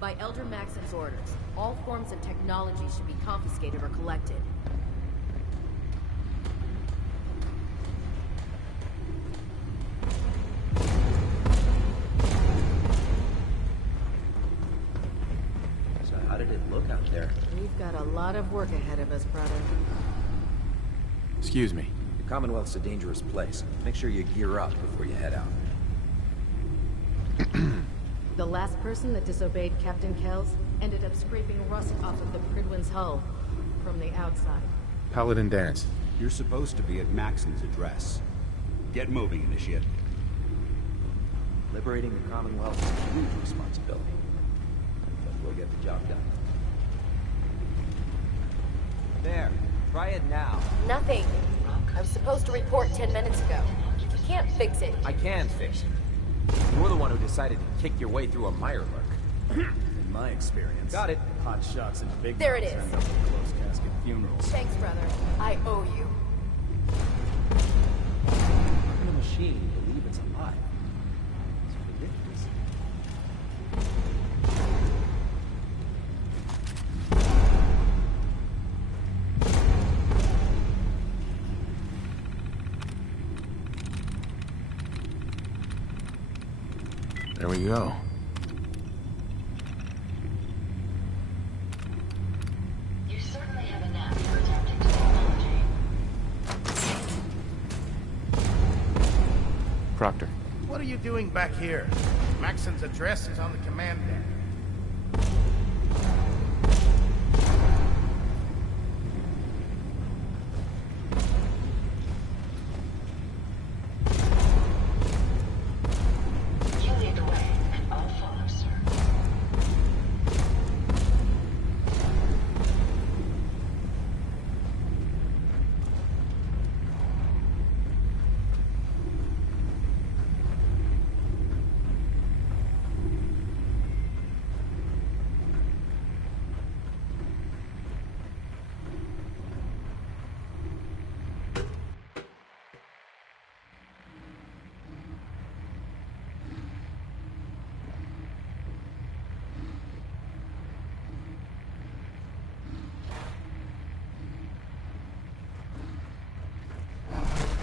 By Elder Maxon's orders, all forms of technology should be confiscated or collected. So how did it look out there? We've got a lot of work ahead of us, brother. Excuse me. The Commonwealth's a dangerous place. Make sure you gear up before you head out. The last person that disobeyed Captain Kells ended up scraping rust off of the Pridwin's hull from the outside. Paladin Dance. You're supposed to be at Maxon's address. Get moving, Initiate. Liberating the Commonwealth is a huge responsibility. But we'll get the job done. There. Try it now. Nothing. I was supposed to report 10 minutes ago. You can't fix it. I can fix it. You're the one who decided to kick your way through a mirelurk. In my experience. Got it. Hot shots and big There it mouths is. end up in closed casket funerals. Thanks, brother. I owe you. How can a machine believe it's alive? It's ridiculous. There we go. You certainly have a knack for adapting to technology. Proctor. What are you doing back here? Maxon's address is on the command deck. You lead the way, and I'll follow, sir.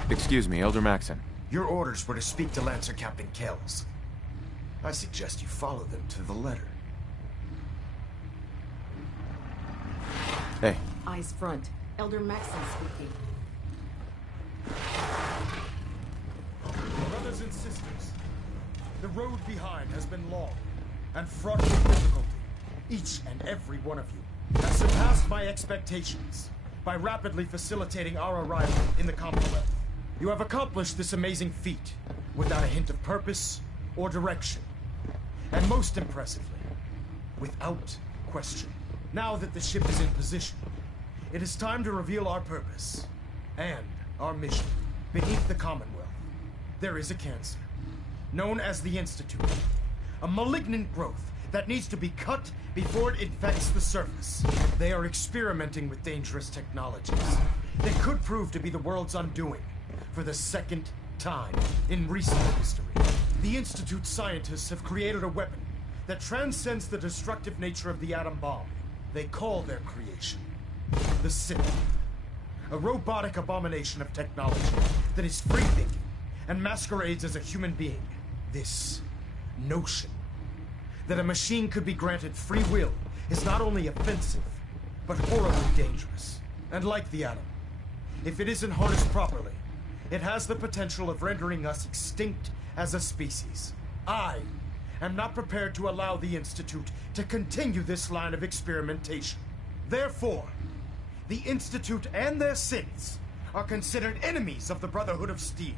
Excuse me, Elder Maxon. Your orders were to speak to Lancer Captain Kells. I suggest you follow them to the letter. Hey, Eyes front. Elder Maxon speaking. Brothers and sisters, the road behind has been long and fraught with difficulty. Each and every one of you has surpassed my expectations by rapidly facilitating our arrival in the Commonwealth. You have accomplished this amazing feat without a hint of purpose or direction. And most impressively, without question. Now that the ship is in position, it is time to reveal our purpose and our mission. Beneath the Commonwealth, there is a cancer, known as the Institute. A malignant growth that needs to be cut before it infects the surface. They are experimenting with dangerous technologies that could prove to be the world's undoing for the second time in recent history. The Institute scientists have created a weapon that transcends the destructive nature of the atom bomb. They call their creation the Sith. A robotic abomination of technology that is free-thinking and masquerades as a human being. This notion that a machine could be granted free will is not only offensive, but horribly dangerous. And like the atom, if it isn't harnessed properly, it has the potential of rendering us extinct as a species. I am not prepared to allow the Institute to continue this line of experimentation. Therefore, the Institute and their Siths are considered enemies of the Brotherhood of Steel,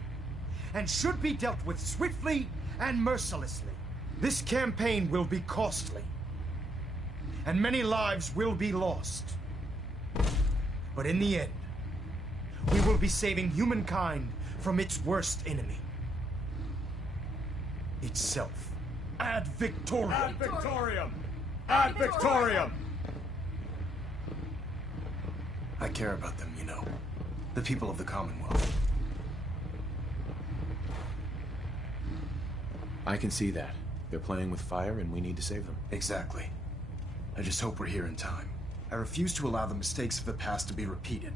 and should be dealt with swiftly and mercilessly. This campaign will be costly, and many lives will be lost. But in the end, we will be saving humankind from its worst enemy. Itself. Ad Victoriam! Ad Victoriam! Ad Victoriam! I care about them, you know. The people of the Commonwealth. I can see that. They're playing with fire and we need to save them. Exactly. I just hope we're here in time. I refuse to allow the mistakes of the past to be repeated.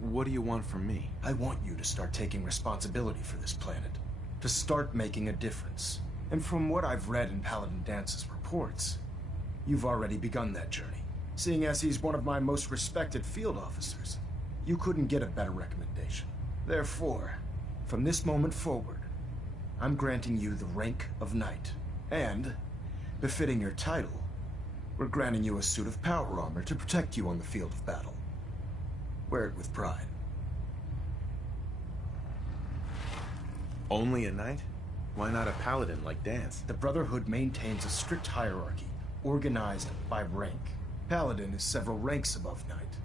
What do you want from me? I want you to start taking responsibility for this planet. To start making a difference. And from what I've read in Paladin Dance's reports, you've already begun that journey. Seeing as he's one of my most respected field officers, you couldn't get a better recommendation. Therefore, from this moment forward, I'm granting you the rank of Knight. And, befitting your title, we're granting you a suit of power armor to protect you on the field of battle. Wear it with pride. Only a knight? Why not a paladin like Dance? The Brotherhood maintains a strict hierarchy, organized by rank. Paladin is several ranks above Knight,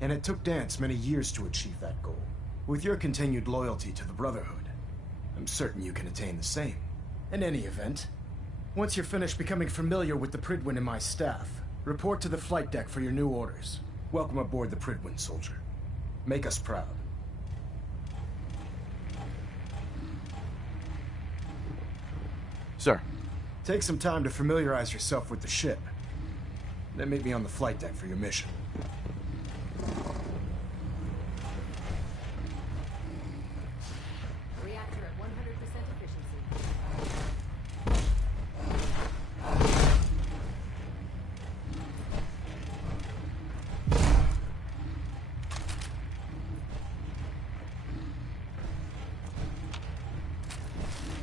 and it took Dance many years to achieve that goal. With your continued loyalty to the Brotherhood, I'm certain you can attain the same. In any event, once you're finished becoming familiar with the Pridwen and my staff, report to the flight deck for your new orders. Welcome aboard the Pridwen, soldier. Make us proud. Sir. Take some time to familiarize yourself with the ship. Then meet me on the flight deck for your mission. Reactor at 100% efficiency.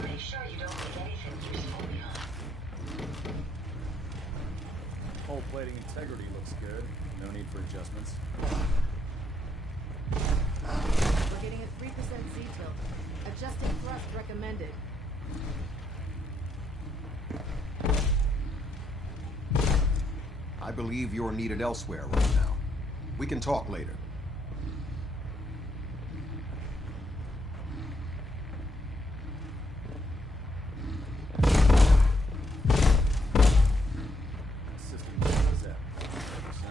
Make sure you don't leave anything useful behind. Hull plating integrity looks good. No need for adjustments. We're getting a 3% Z-tilt. Adjusting thrust recommended. I believe you're needed elsewhere right now. We can talk later. System is at 100%.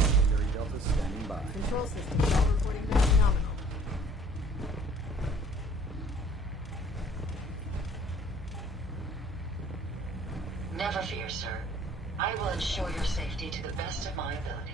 Secondary Delta standing by. Control systems all reporting back nominal. Never fear, sir. I will ensure your safety to the best of my ability.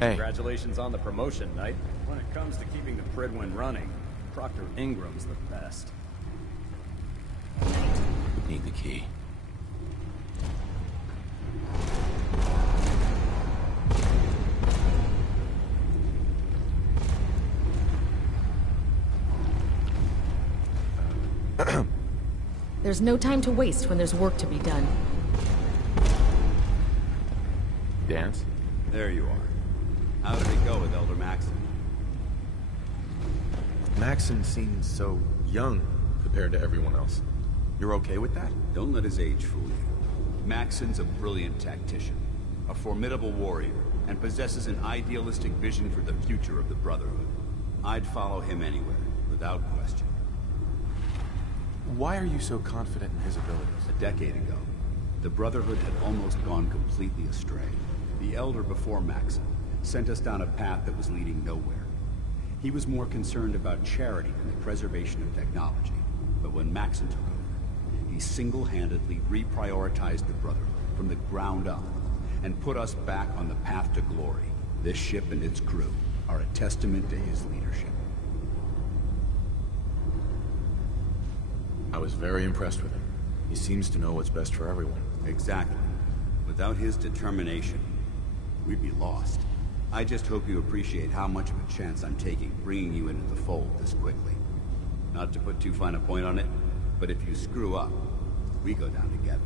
Hey. Congratulations on the promotion, Knight. When it comes to keeping the Pridwen running, Proctor Ingram's the best. Need the key. There's no time to waste when there's work to be done. Dance? There you are. How did it go with Elder Maxon? Maxon seems so young compared to everyone else. You're okay with that? Don't let his age fool you. Maxon's a brilliant tactician, a formidable warrior, and possesses an idealistic vision for the future of the Brotherhood. I'd follow him anywhere, without question. Why are you so confident in his abilities? A decade ago, the Brotherhood had almost gone completely astray. The Elder before Maxon sent us down a path that was leading nowhere. He was more concerned about charity than the preservation of technology. But when Maxon took over, he single-handedly reprioritized the Brotherhood from the ground up and put us back on the path to glory. This ship and its crew are a testament to his leadership. I was very impressed with him. He seems to know what's best for everyone. Exactly. Without his determination, we'd be lost. I just hope you appreciate how much of a chance I'm taking bringing you into the fold this quickly. Not to put too fine a point on it, but if you screw up, we go down together.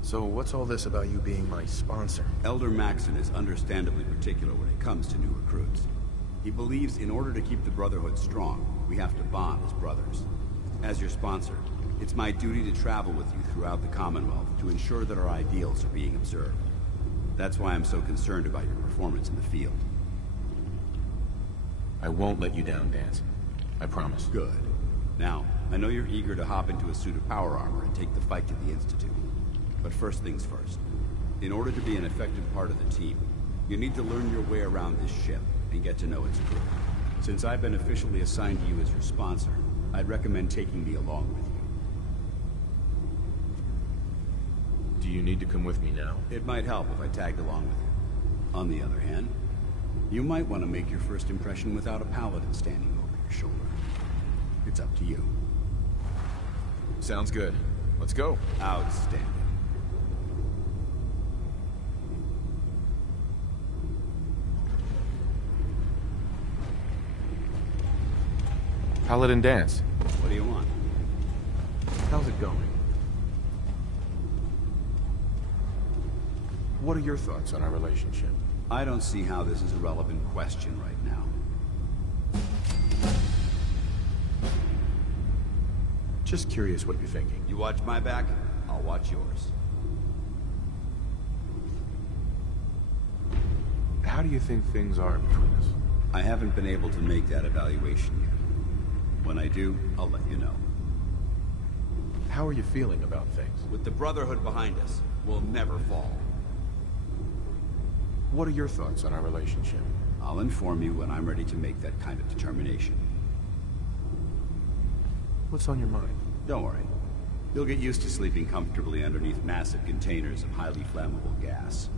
So what's all this about you being my sponsor? Elder Maxon is understandably particular when it comes to new recruits. He believes in order to keep the Brotherhood strong, we have to bond as brothers. As your sponsor, it's my duty to travel with you throughout the Commonwealth to ensure that our ideals are being observed. That's why I'm so concerned about your performance in the field. I won't let you down, Danse. I promise. Good. Now, I know you're eager to hop into a suit of power armor and take the fight to the Institute. But first things first. In order to be an effective part of the team, you need to learn your way around this ship and get to know its crew. Since I've been officially assigned to you as your sponsor, I'd recommend taking me along with you. Do you need to come with me now? It might help if I tagged along with you. On the other hand, you might want to make your first impression without a paladin standing over your shoulder. It's up to you. Sounds good. Let's go. Outstanding. Paladin Danse. What do you want? How's it going? What are your thoughts on our relationship? I don't see how this is a relevant question right now. Just curious what you're thinking. You watch my back, I'll watch yours. How do you think things are between us? I haven't been able to make that evaluation yet. When I do, I'll let you know. How are you feeling about things? With the Brotherhood behind us, we'll never fall. What are your thoughts on our relationship? I'll inform you when I'm ready to make that kind of determination. What's on your mind? Don't worry. You'll get used to sleeping comfortably underneath massive containers of highly flammable gas.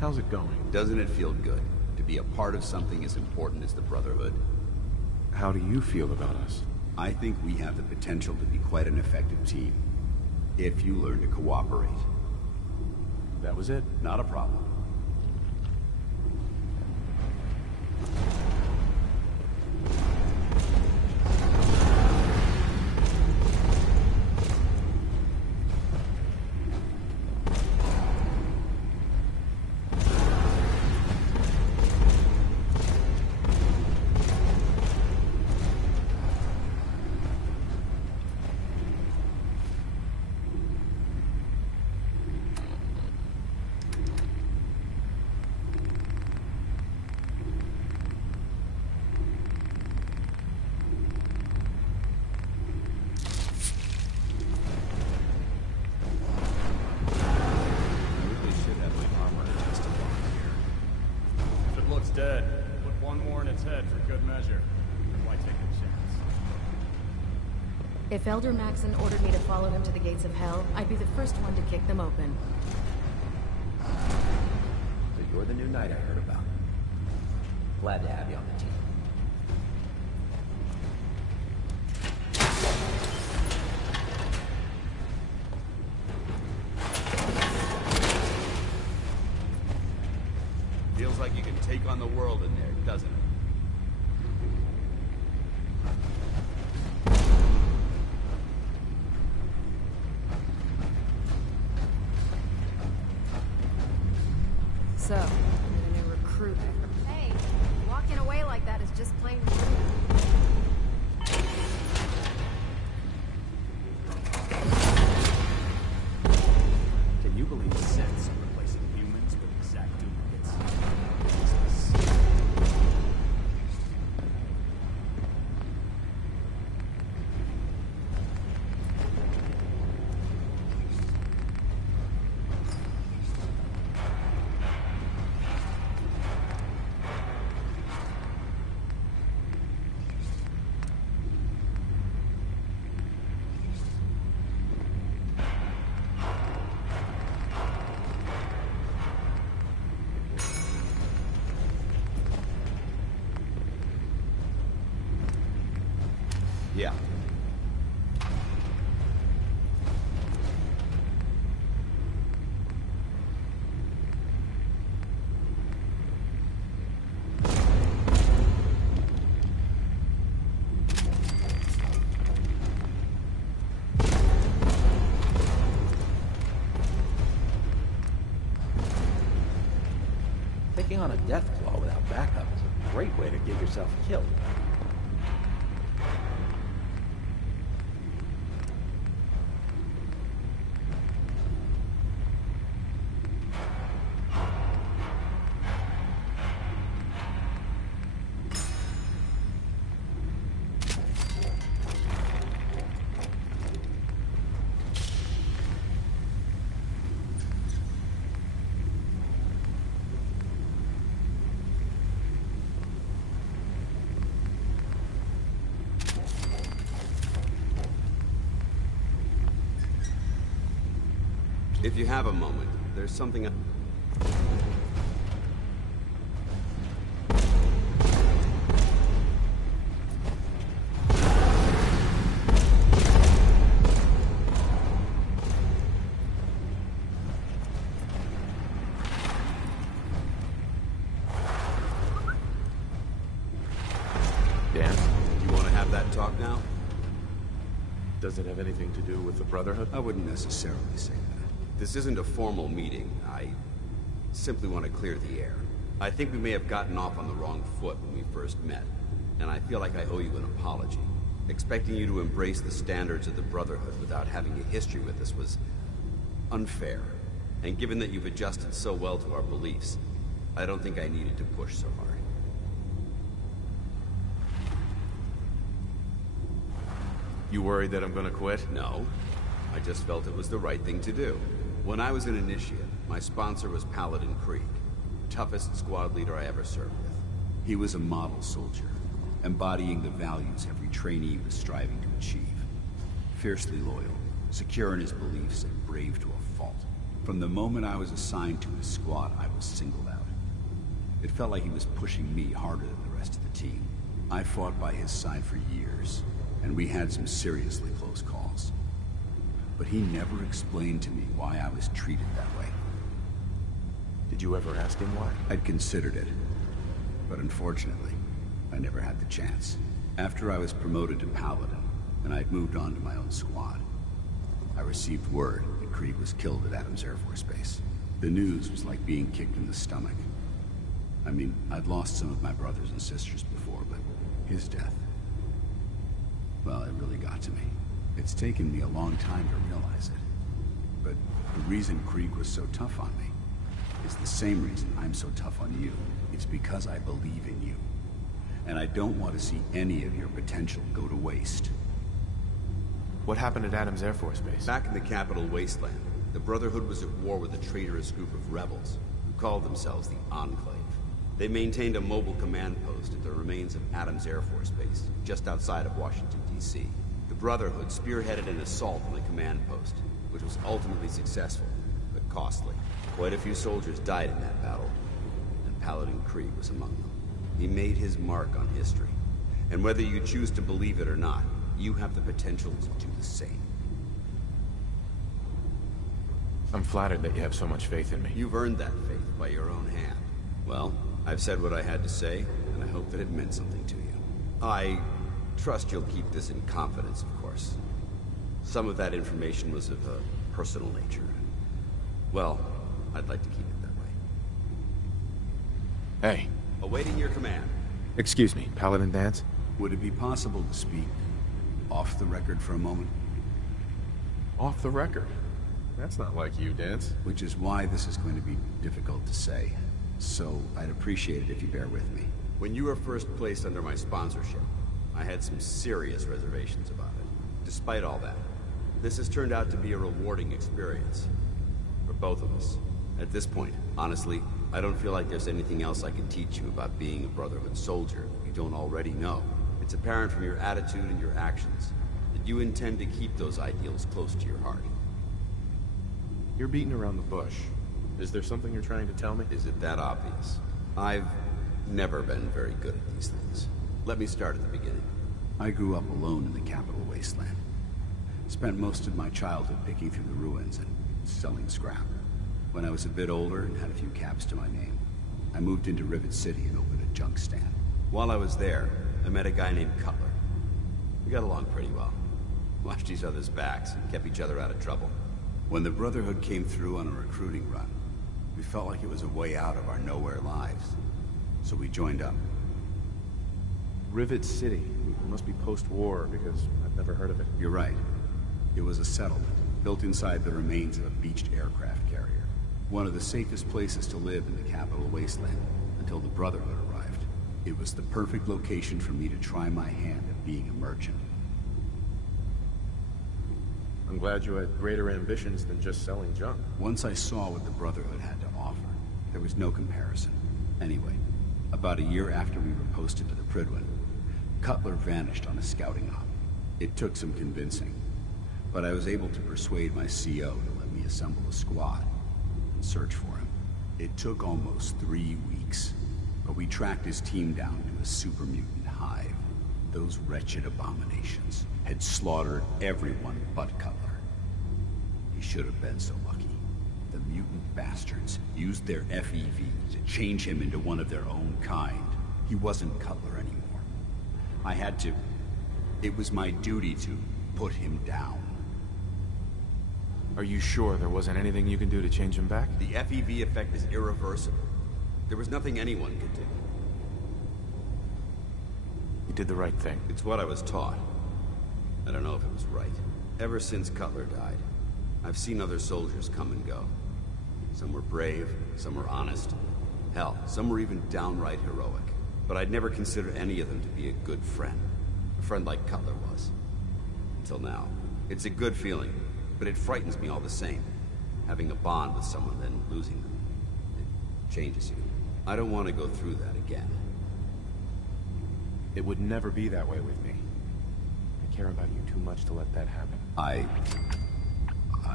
How's it going? Doesn't it feel good to be a part of something as important as the Brotherhood? How do you feel about us? I think we have the potential to be quite an effective team, if you learn to cooperate. That was it? Not a problem. Dead. Put one more in its head for good measure. Why take a chance? If Elder Maxon ordered me to follow him to the gates of hell, I'd be the first one to kick them open. So you're the new knight I heard about. Glad to have you on the team. Feels like you can take on the world in there, doesn't it? So, you're the new recruit. Hey, walking away like that is just plain rude. Can you believe sense replacing humans with exact duplicates? Yeah. Taking on a death claw without backup is a great way to get yourself killed. If you have a moment, there's something... Dan? You want to have that talk now? Does it have anything to do with the Brotherhood? I wouldn't necessarily say that. This isn't a formal meeting. I simply want to clear the air. I think we may have gotten off on the wrong foot when we first met, and I feel like I owe you an apology. Expecting you to embrace the standards of the Brotherhood without having a history with us was unfair. And given that you've adjusted so well to our beliefs, I don't think I needed to push so hard. You worried that I'm gonna quit? No. I just felt it was the right thing to do. When I was an initiate, my sponsor was Paladin Krieg, toughest squad leader I ever served with. He was a model soldier, embodying the values every trainee was striving to achieve. Fiercely loyal, secure in his beliefs, and brave to a fault. From the moment I was assigned to his squad, I was singled out. It felt like he was pushing me harder than the rest of the team. I fought by his side for years, and we had some seriously close calls. But he never explained to me why I was treated that way. Did you ever ask him why? I'd considered it, but unfortunately, I never had the chance. After I was promoted to Paladin, and I'd moved on to my own squad, I received word that Krieg was killed at Adams Air Force Base. The news was like being kicked in the stomach. I mean, I'd lost some of my brothers and sisters before, but his death... well, it really got to me. It's taken me a long time to realize it. But the reason Krieg was so tough on me is the same reason I'm so tough on you. It's because I believe in you. And I don't want to see any of your potential go to waste. What happened at Adams Air Force Base? Back in the capital wasteland, the Brotherhood was at war with a traitorous group of rebels who called themselves the Enclave. They maintained a mobile command post at the remains of Adams Air Force Base, just outside of Washington, D.C. The Brotherhood spearheaded an assault on the command post, which was ultimately successful, but costly. Quite a few soldiers died in that battle, and Paladin Krieg was among them. He made his mark on history, and whether you choose to believe it or not, you have the potential to do the same. I'm flattered that you have so much faith in me. You've earned that faith by your own hand. Well, I've said what I had to say, and I hope that it meant something to you. I trust you'll keep this in confidence, of course. Some of that information was of a personal nature. Well, I'd like to keep it that way. Hey. Awaiting your command. Excuse me, Paladin Dance? Would it be possible to speak off the record for a moment? Off the record? That's not like you, Dance. Which is why this is going to be difficult to say. So I'd appreciate it if you bear with me. When you were first placed under my sponsorship, I had some serious reservations about it. Despite all that, this has turned out to be a rewarding experience. For both of us. At this point, honestly, I don't feel like there's anything else I can teach you about being a Brotherhood soldier you don't already know. It's apparent from your attitude and your actions that you intend to keep those ideals close to your heart. You're beating around the bush. Is there something you're trying to tell me? Is it that obvious? I've never been very good at these things. Let me start at the beginning. I grew up alone in the capital wasteland. Spent most of my childhood picking through the ruins and selling scrap. When I was a bit older and had a few caps to my name, I moved into Rivet City and opened a junk stand. While I was there, I met a guy named Cutler. We got along pretty well. Watched each other's backs and kept each other out of trouble. When the Brotherhood came through on a recruiting run, We felt like it was a way out of our nowhere lives. So we joined up. Rivet City. It must be post-war, because I've never heard of it. You're right. It was a settlement, built inside the remains of a beached aircraft carrier. One of the safest places to live in the capital wasteland, until the Brotherhood arrived. It was the perfect location for me to try my hand at being a merchant. I'm glad you had greater ambitions than just selling junk. Once I saw what the Brotherhood had to offer, there was no comparison. Anyway, about a year after we were posted to the Prydwen, Cutler vanished on a scouting op. It took some convincing, but I was able to persuade my CO to let me assemble a squad and search for him. It took almost 3 weeks, but we tracked his team down to a super mutant hive. Those wretched abominations had slaughtered everyone but Cutler. He should have been so lucky. The mutant bastards used their FEV to change him into one of their own kind. He wasn't Cutler anymore. I had to... It was my duty to put him down. Are you sure there wasn't anything you can do to change him back? The FEV effect is irreversible. There was nothing anyone could do. You did the right thing. It's what I was taught. I don't know if it was right. Ever since Cutler died, I've seen other soldiers come and go. Some were brave, some were honest. Hell, some were even downright heroic. But I'd never considered any of them to be a good friend. A friend like Cutler was. Until now. It's a good feeling, but it frightens me all the same. Having a bond with someone, then losing them. It changes you. I don't want to go through that again. It would never be that way with me. I care about you too much to let that happen. I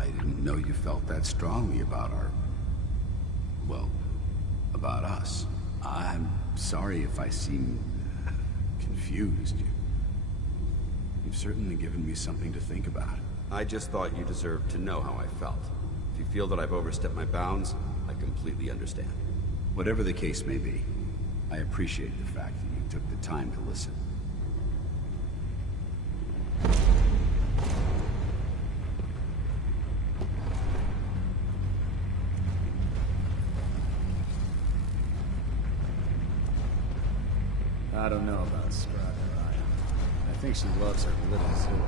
didn't know you felt that strongly about well, about us. I'm sorry if I seem confused. You've certainly given me something to think about. I just thought you deserved to know how I felt. If you feel that I've overstepped my bounds, I completely understand. Whatever the case may be, I appreciate the fact that you took the time to listen. I don't know about Scribe. I think she loves her little sword.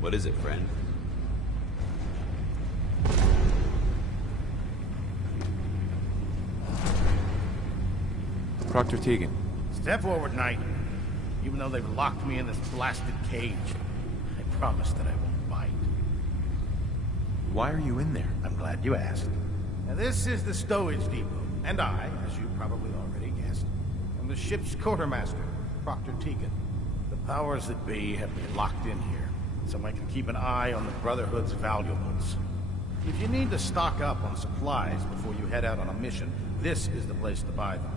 What is it, friend? Proctor Tegan. Step forward, Knight. Even though they've locked me in this blasted cage, I promise that I won't bite. Why are you in there? I'm glad you asked. Now, this is the stowage depot, and I, as you probably already guessed, am the ship's quartermaster, Proctor Tegan. The powers that be have me locked in here, so I can keep an eye on the Brotherhood's valuables. If you need to stock up on supplies before you head out on a mission, this is the place to buy them.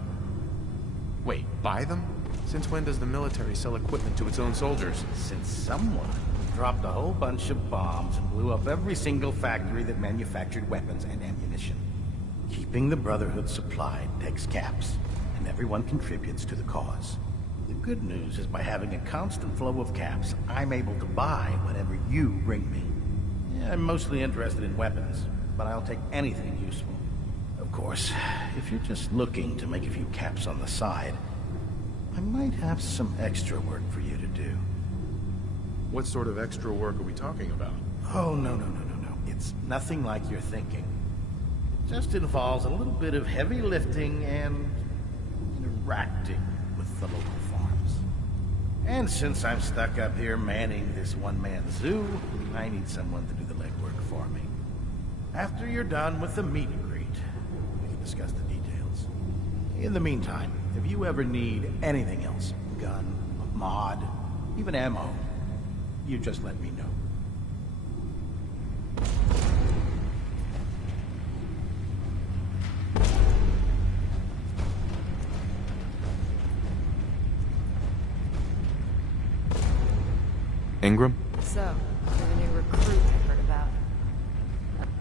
Wait, buy them? Since when does the military sell equipment to its own soldiers? Since someone dropped a whole bunch of bombs and blew up every single factory that manufactured weapons and ammunition. Keeping the Brotherhood supplied takes caps, and everyone contributes to the cause. The good news is by having a constant flow of caps, I'm able to buy whatever you bring me. Yeah, I'm mostly interested in weapons, but I'll take anything useful. Of course, if you're just looking to make a few caps on the side, I might have some extra work for you to do. What sort of extra work are we talking about? Oh, no. It's nothing like you're thinking. It just involves a little bit of heavy lifting and interacting with the local farms. And since I'm stuck up here manning this one-man zoo, I need someone to do the legwork for me. After you're done with the meet and greet, we can discuss the details. In the meantime, if you ever need anything else, gun, a mod, even ammo, you just let me know. Ingram? So, you're the new recruit I heard about.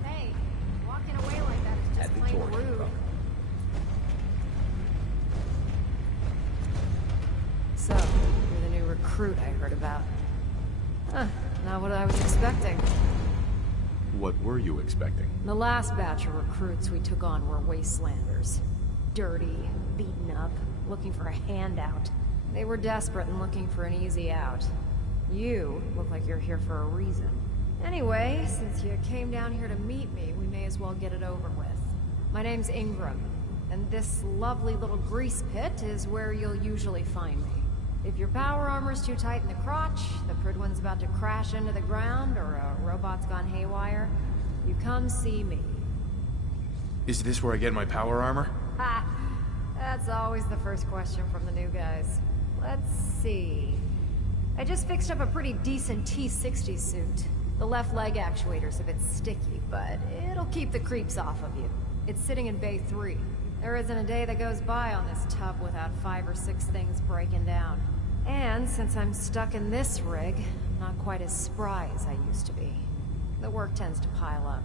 Hey, walking away like that is just plain rude. So, you're the new heard about. Huh, not what I was expecting. What were you expecting? The last batch of recruits we took on were wastelanders. Dirty, beaten up, looking for a handout. They were desperate and looking for an easy out. You look like you're here for a reason. Anyway, since you came down here to meet me, we may as well get it over with. My name's Ingram, and this lovely little grease pit is where you'll usually find me. If your power armor's too tight in the crotch, the Pridwen's about to crash into the ground, or a robot's gone haywire, you come see me. Is this where I get my power armor? Ha! That's always the first question from the new guys. Let's see. I just fixed up a pretty decent T-60 suit. The left leg actuator's a bit sticky, but it'll keep the creeps off of you. It's sitting in Bay 3. There isn't a day that goes by on this tub without 5 or 6 things breaking down. And since I'm stuck in this rig, I'm not quite as spry as I used to be. The work tends to pile up.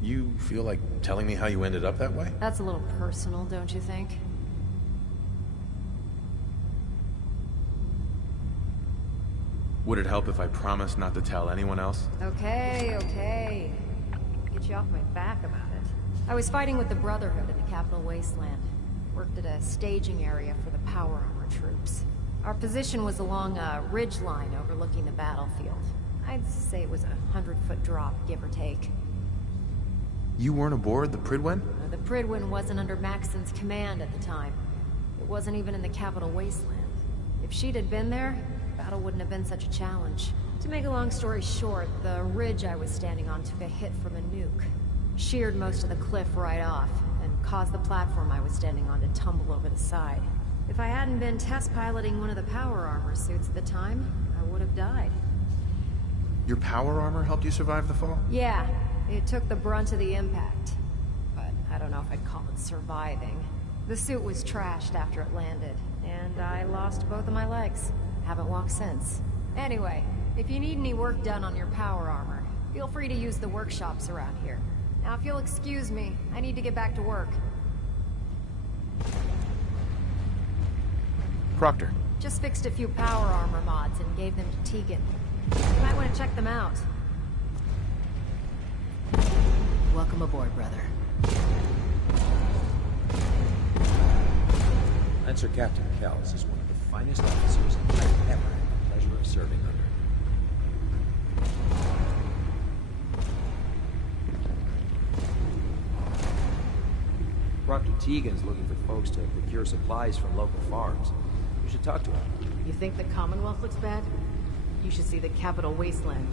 You feel like telling me how you ended up that way? That's a little personal, don't you think? Would it help if I promised not to tell anyone else? Okay, okay. Get you off my back about it. I was fighting with the Brotherhood in the Capital Wasteland. Worked at a staging area for the power armor troops. Our position was along a ridge line overlooking the battlefield. I'd say it was a 100-foot drop, give or take. You weren't aboard the Pridwen? The Pridwen wasn't under Maxon's command at the time. It wasn't even in the Capital Wasteland. If she'd had been there, the battle wouldn't have been such a challenge. To make a long story short, the ridge I was standing on took a hit from a nuke. Sheared most of the cliff right off, and caused the platform I was standing on to tumble over the side. If I hadn't been test piloting one of the power armor suits at the time, I would have died. Your power armor helped you survive the fall? Yeah, it took the brunt of the impact. But I don't know if I'd call it surviving. The suit was trashed after it landed, and I lost both of my legs. Haven't walked since. Anyway, if you need any work done on your power armor, feel free to use the workshops around here. Now, if you'll excuse me, I need to get back to work. Proctor. Just fixed a few power armor mods and gave them to Tegan. You might want to check them out. Welcome aboard, brother. Lancer Captain Kells is one of the finest officers I've ever had the pleasure of serving under. Proctor Tegan's looking for folks to procure supplies from local farms. You should talk to him. You think the Commonwealth looks bad? You should see the Capital Wasteland.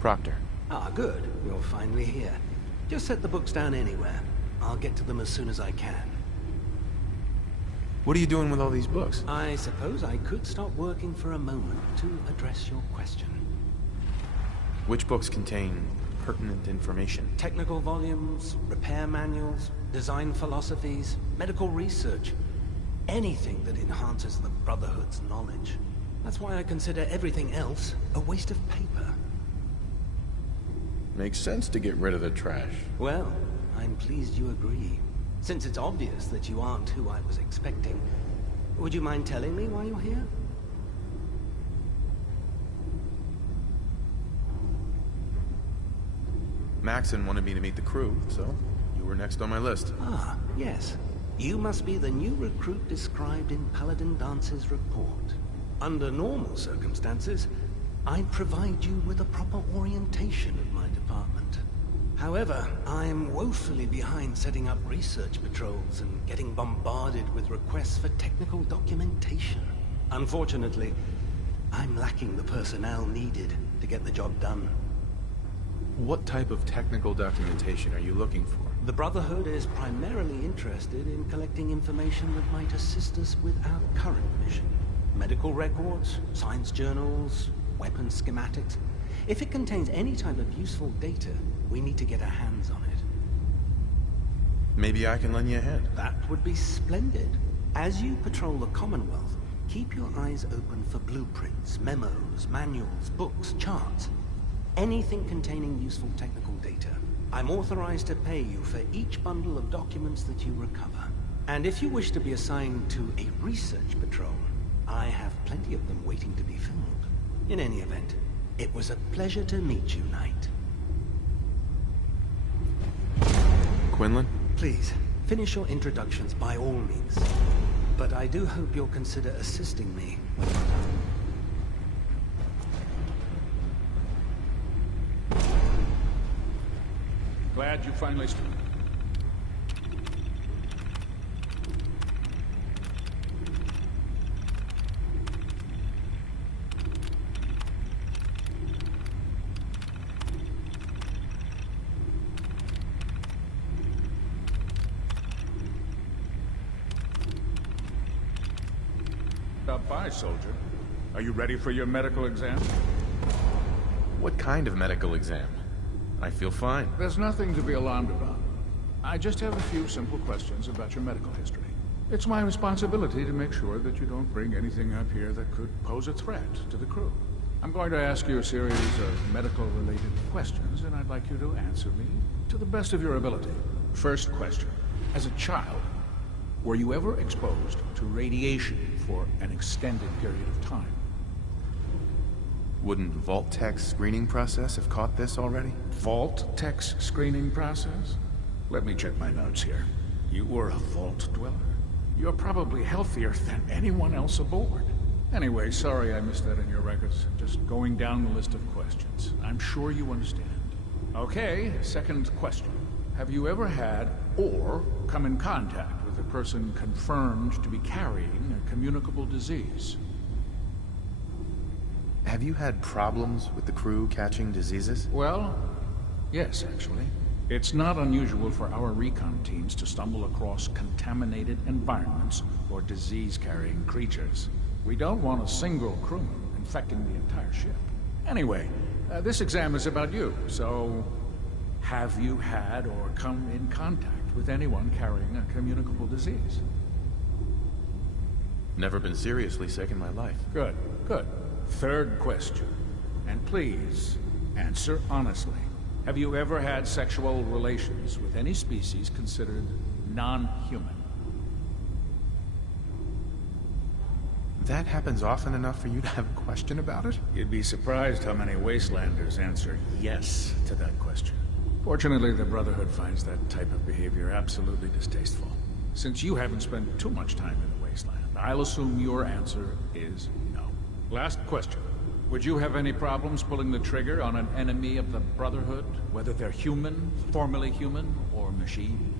Proctor. Ah, good. You're finally here. Just set the books down anywhere. I'll get to them as soon as I can. What are you doing with all these books? I suppose I could stop working for a moment to address your question. Which books contain pertinent information? Technical volumes, repair manuals, design philosophies, medical research. Anything that enhances the Brotherhood's knowledge. That's why I consider everything else a waste of paper. Makes sense to get rid of the trash. Well, I'm pleased you agree. Since it's obvious that you aren't who I was expecting, would you mind telling me why you're here? Maxon wanted me to meet the crew, so you were next on my list. Ah, yes. You must be the new recruit described in Paladin Dance's report. Under normal circumstances, I'd provide you with a proper orientation of my department. However, I'm woefully behind setting up research patrols and getting bombarded with requests for technical documentation. Unfortunately, I'm lacking the personnel needed to get the job done. What type of technical documentation are you looking for? The Brotherhood is primarily interested in collecting information that might assist us with our current mission. Medical records, science journals, weapons schematics. If it contains any type of useful data, we need to get our hands on it. Maybe I can lend you a hand. That would be splendid. As you patrol the Commonwealth, keep your eyes open for blueprints, memos, manuals, books, charts. Anything containing useful technical data. I'm authorized to pay you for each bundle of documents that you recover. And if you wish to be assigned to a research patrol, I have plenty of them waiting to be filled. In any event, it was a pleasure to meet you, Knight. Quinlan? Please, finish your introductions by all means. But I do hope you'll consider assisting me when you're done. Glad you finally... Stop by, soldier. Are you ready for your medical exam? What kind of medical exam? I feel fine. There's nothing to be alarmed about. I just have a few simple questions about your medical history. It's my responsibility to make sure that you don't bring anything up here that could pose a threat to the crew. I'm going to ask you a series of medical-related questions, and I'd like you to answer me to the best of your ability. First question. As a child, were you ever exposed to radiation for an extended period of time? Wouldn't Vault-Tech's screening process have caught this already? Vault-Tech's screening process? Let me check my notes here. You were a Vault Dweller? You're probably healthier than anyone else aboard. Anyway, sorry I missed that in your records. Just going down the list of questions. I'm sure you understand. Okay, second question. Have you ever had, or come in contact with a person confirmed to be carrying a communicable disease? Have you had problems with the crew catching diseases? Well, yes, actually. It's not unusual for our recon teams to stumble across contaminated environments or disease-carrying creatures. We don't want a single crewman infecting the entire ship. Anyway, this exam is about you, so... have you had or come in contact with anyone carrying a communicable disease? Never been seriously sick in my life. Good, good. Third question. And please, answer honestly. Have you ever had sexual relations with any species considered non-human? That happens often enough for you to have a question about it? You'd be surprised how many Wastelanders answer yes to that question. Fortunately, the Brotherhood finds that type of behavior absolutely distasteful. Since you haven't spent too much time in the Wasteland, I'll assume your answer is no. Last question. Would you have any problems pulling the trigger on an enemy of the Brotherhood, whether they're human, formerly human, or machine?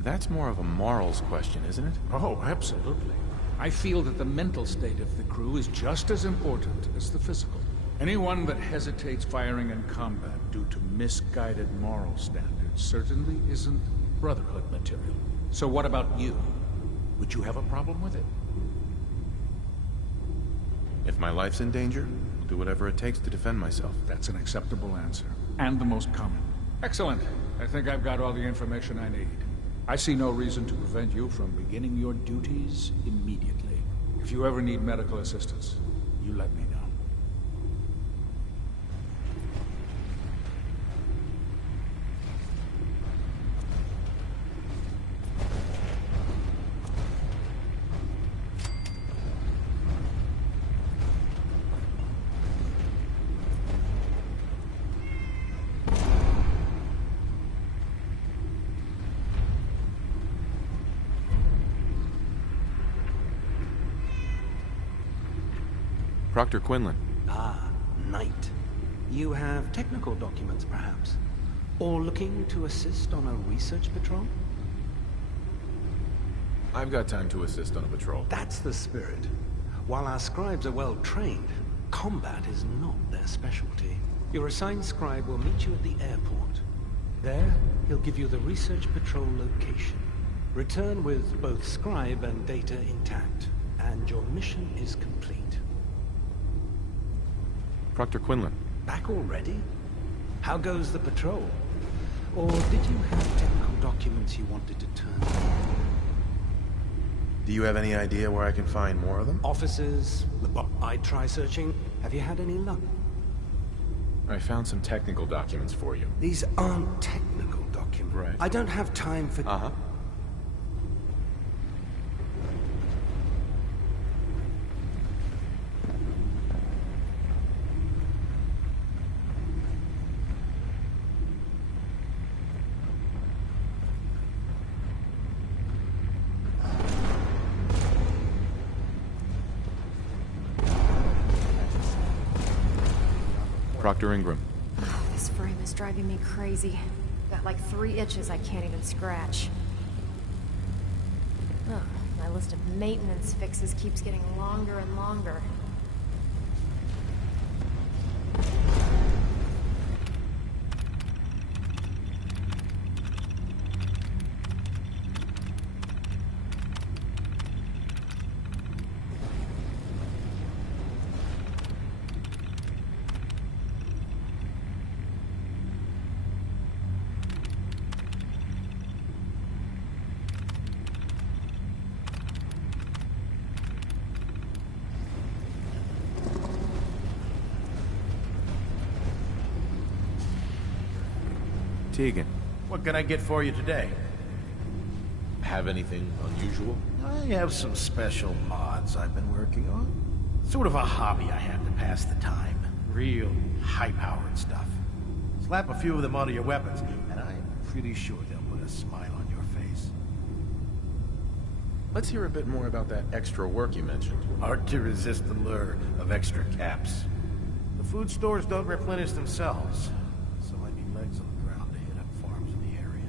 That's more of a morals question, isn't it? Oh, absolutely. I feel that the mental state of the crew is just as important as the physical. Anyone that hesitates firing in combat due to misguided moral standards certainly isn't Brotherhood material. So what about you? Would you have a problem with it? If my life's in danger, I'll do whatever it takes to defend myself. That's an acceptable answer. And the most common. Excellent. I think I've got all the information I need. I see no reason to prevent you from beginning your duties immediately. If you ever need medical assistance, you let me know. Proctor Quinlan. Ah, Knight. You have technical documents, perhaps? Or looking to assist on a research patrol? I've got time to assist on a patrol. That's the spirit. While our scribes are well trained, combat is not their specialty. Your assigned scribe will meet you at the airport. There, he'll give you the research patrol location. Return with both scribe and data intact, and your mission is complete. Proctor Quinlan. Back already? How goes the patrol? Or did you have technical documents you wanted to turn in? Do you have any idea where I can find more of them? Officers, I'd try searching. Have you had any luck? I found some technical documents for you. These aren't technical documents. Right. I don't have time for... Uh-huh. Proctor Ingram. Oh, this frame is driving me crazy. Got like 3 itches I can't even scratch. Oh, my list of maintenance fixes keeps getting longer and longer. Tegan. What can I get for you today? Have anything unusual? I have some special mods I've been working on. Sort of a hobby I have to pass the time. Real high-powered stuff. Slap a few of them onto your weapons, and I'm pretty sure they'll put a smile on your face. Let's hear a bit more about that extra work you mentioned. Hard to resist the lure of extra caps. The food stores don't replenish themselves, so I need legs on the ground to hit up farms in the area.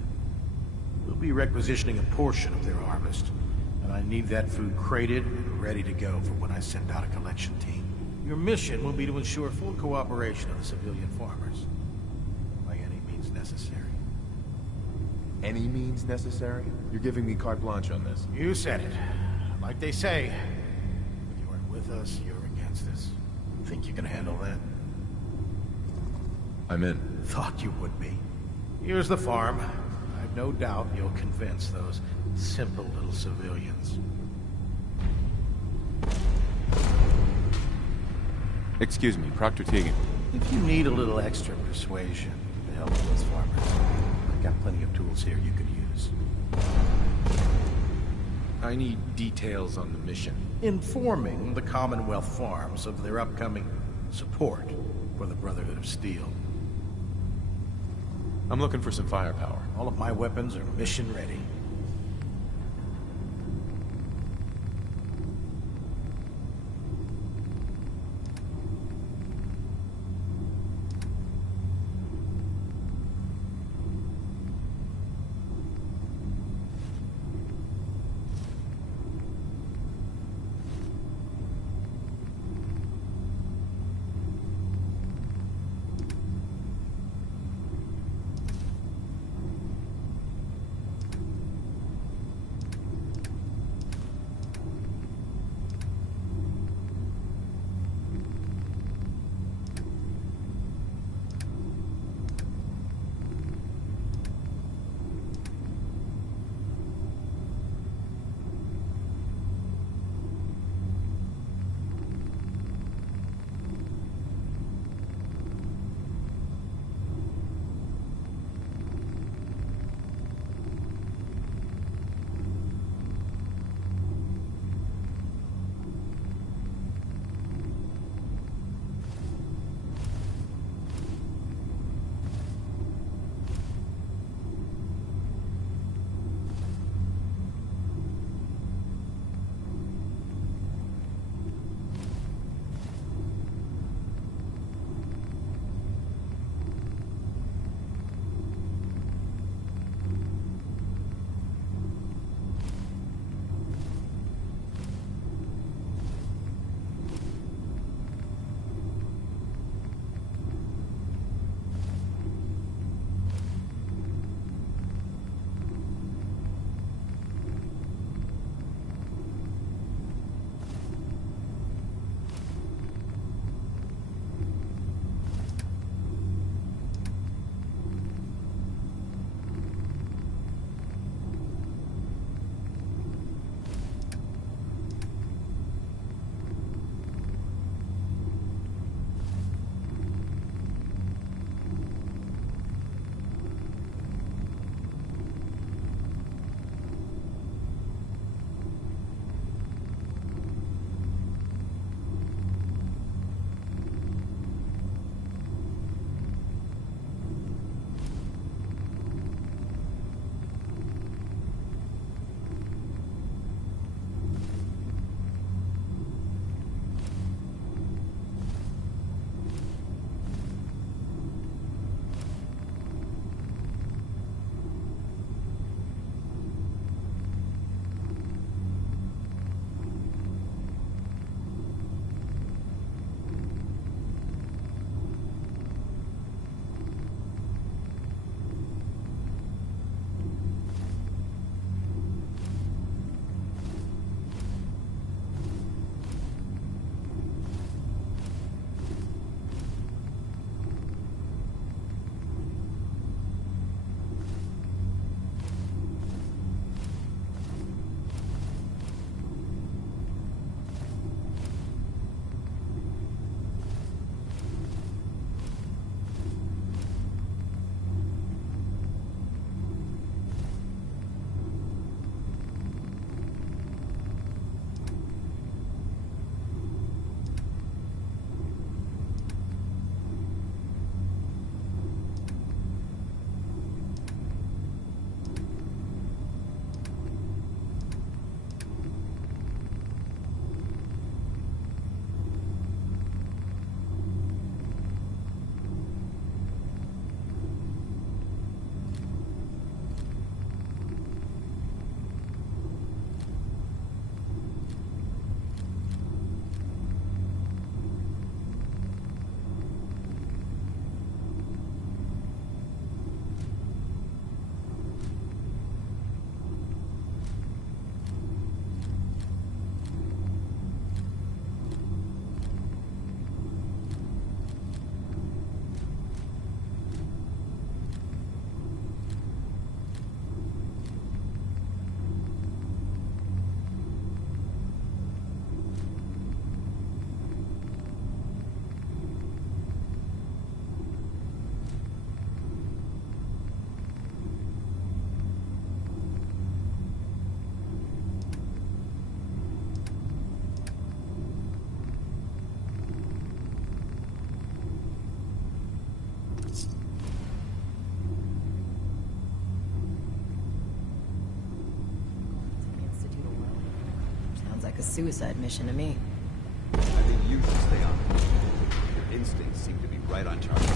We'll be requisitioning a portion of their harvest, and I need that food crated and ready to go for when I send out a collection team. Your mission will be to ensure full cooperation of the civilian farmers, by any means necessary. Any means necessary? You're giving me carte blanche on this. You said it. Like they say, if you aren't with us, you're against us. Think you can handle that? I'm in. Thought you would be. Here's the farm. I've no doubt you'll convince those simple little civilians. Excuse me, Proctor Tegan. If you need a little extra persuasion to help those farmers, I've got plenty of tools here you could use. I need details on the mission. Informing the Commonwealth Farms of their upcoming support for the Brotherhood of Steel. I'm looking for some firepower. All of my weapons are mission ready. suicide mission to me. I think you should stay on point. Your instincts seem to be right on target.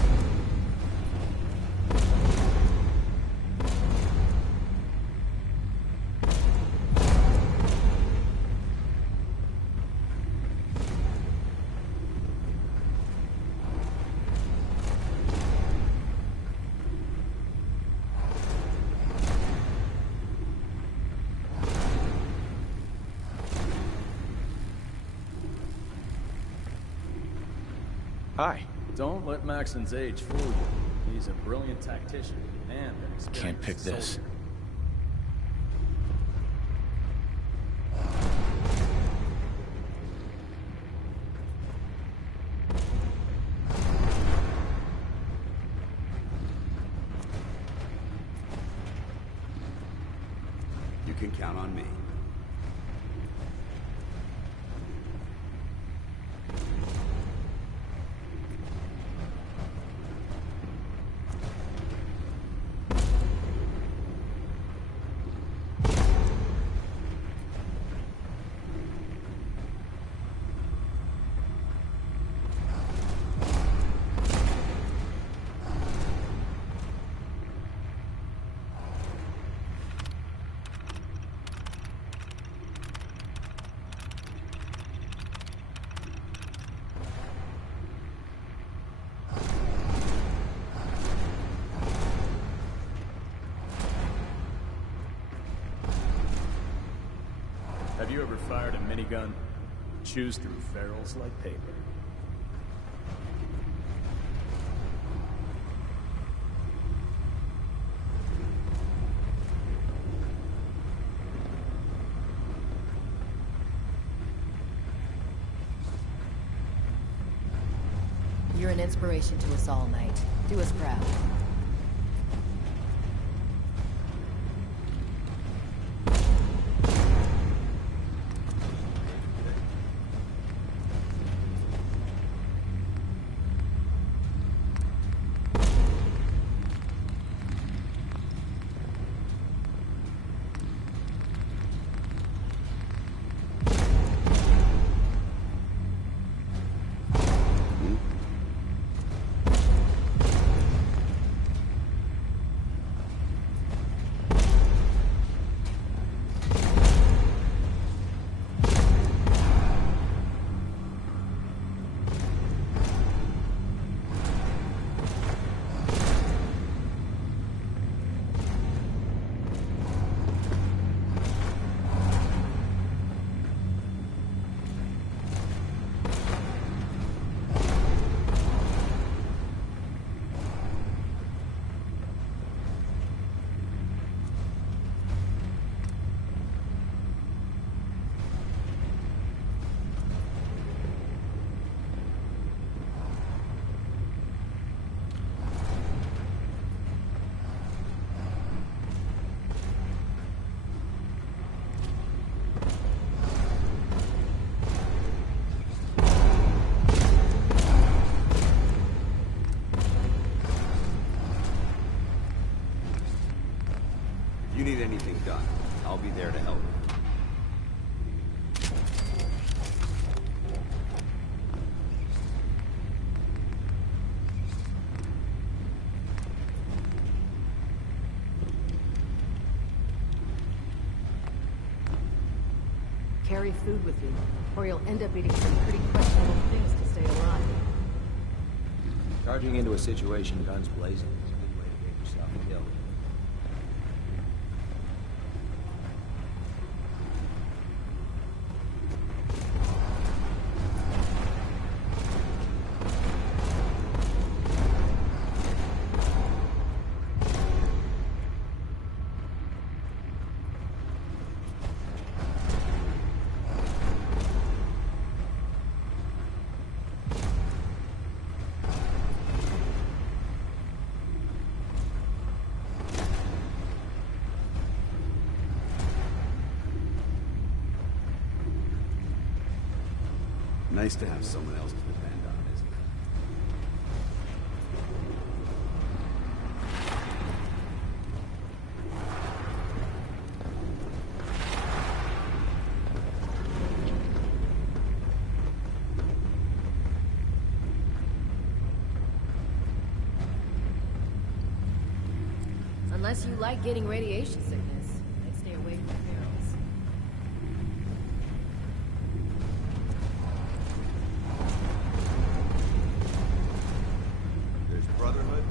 Hi. Don't let Maxon's age fool you. He's a brilliant tactician and an experienced Can't pick this. soldier. You can count on me. Have you ever fired a minigun? Chews through ferrules like paper. You're an inspiration to us all, Knight. Do us proud. If you need anything done, I'll be there to help. Carry food with you, or you'll end up eating some pretty questionable things to stay alive. Charging into a situation guns blazing is a good way to get yourself killed. Nice to have someone else to depend on, isn't it? Unless you like getting radiation sickness, I'd stay away from barrels. There's Brotherhood.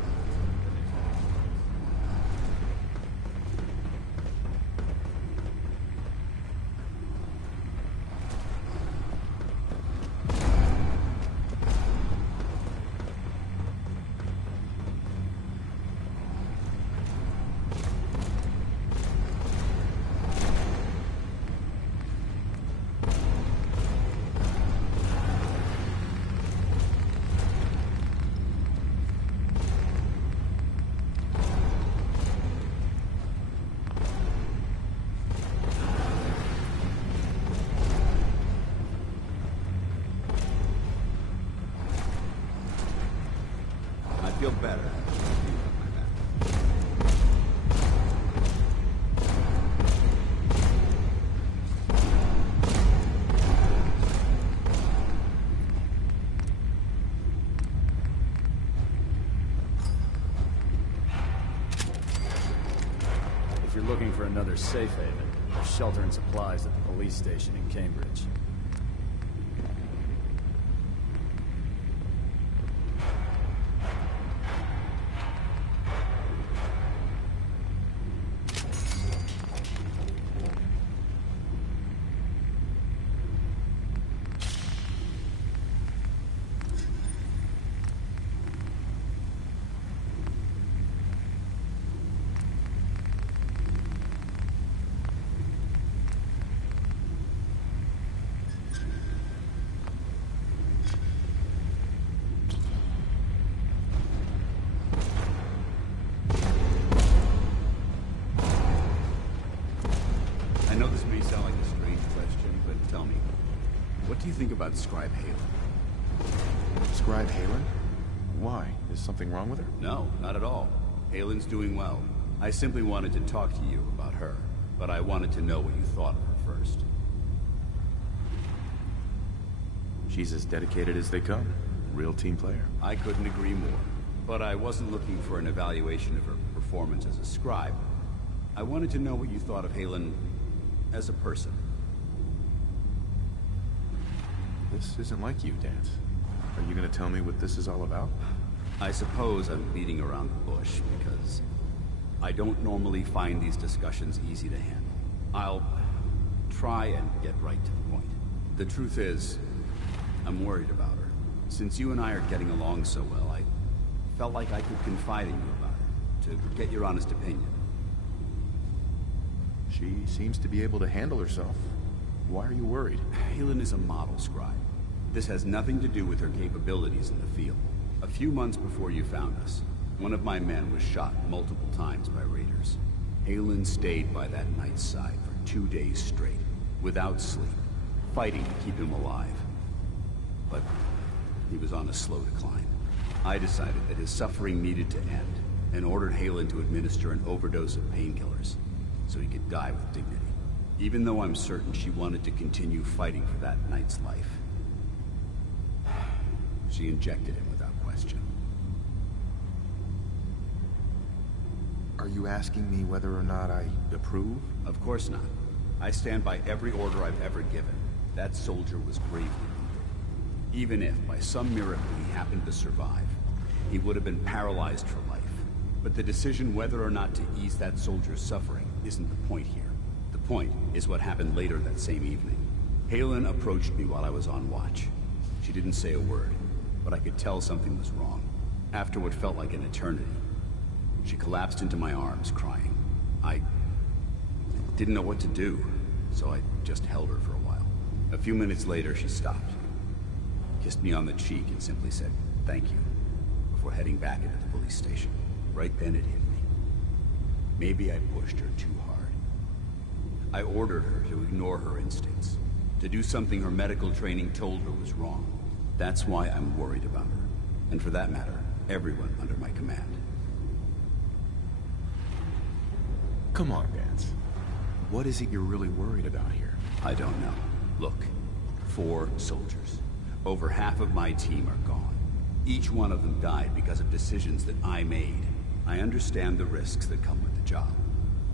I feel better. If you're looking for another safe haven, there's shelter and supplies at the police station in Cambridge. I know this may sound like a strange question, but tell me, what do you think about Scribe Halen? Scribe Halen? Why? Is something wrong with her? No, not at all. Halen's doing well. I simply wanted to talk to you about her, but I wanted to know what you thought of her first. She's as dedicated as they come. Real team player. I couldn't agree more, but I wasn't looking for an evaluation of her performance as a scribe. I wanted to know what you thought of Halen as a person. This isn't like you, Dance. Are you gonna tell me what this is all about? I suppose I'm beating around the bush because I don't normally find these discussions easy to handle. I'll try and get right to the point. The truth is, I'm worried about her. Since you and I are getting along so well, I felt like I could confide in you about her, to get your honest opinion. She seems to be able to handle herself. Why are you worried? Halen is a model scribe. This has nothing to do with her capabilities in the field. A few months before you found us, one of my men was shot multiple times by raiders. Halen stayed by that knight's side for 2 days straight, without sleep, fighting to keep him alive. But he was on a slow decline. I decided that his suffering needed to end, and ordered Halen to administer an overdose of painkillers, so he could die with dignity. Even though I'm certain she wanted to continue fighting for that knight's life. She injected him without question. Are you asking me whether or not I approve? Of course not. I stand by every order I've ever given. That soldier was bravely wounded. Even if, by some miracle, he happened to survive, he would have been paralyzed for life. But the decision whether or not to ease that soldier's suffering isn't the point here. The point is what happened later that same evening. Halen approached me while I was on watch. She didn't say a word, but I could tell something was wrong. After what felt like an eternity, she collapsed into my arms, crying. I didn't know what to do, so I just held her for a while. A few minutes later, she stopped, kissed me on the cheek, and simply said, "Thank you," before heading back into the police station. Right then it hit me. Maybe I pushed her too hard. I ordered her to ignore her instincts, to do something her medical training told her was wrong. That's why I'm worried about her, and for that matter, everyone under my command. Come on, Dance. What is it you're really worried about here? I don't know. Look, 4 soldiers. Over half of my team are gone. Each one of them died because of decisions that I made. I understand the risks that come with the job.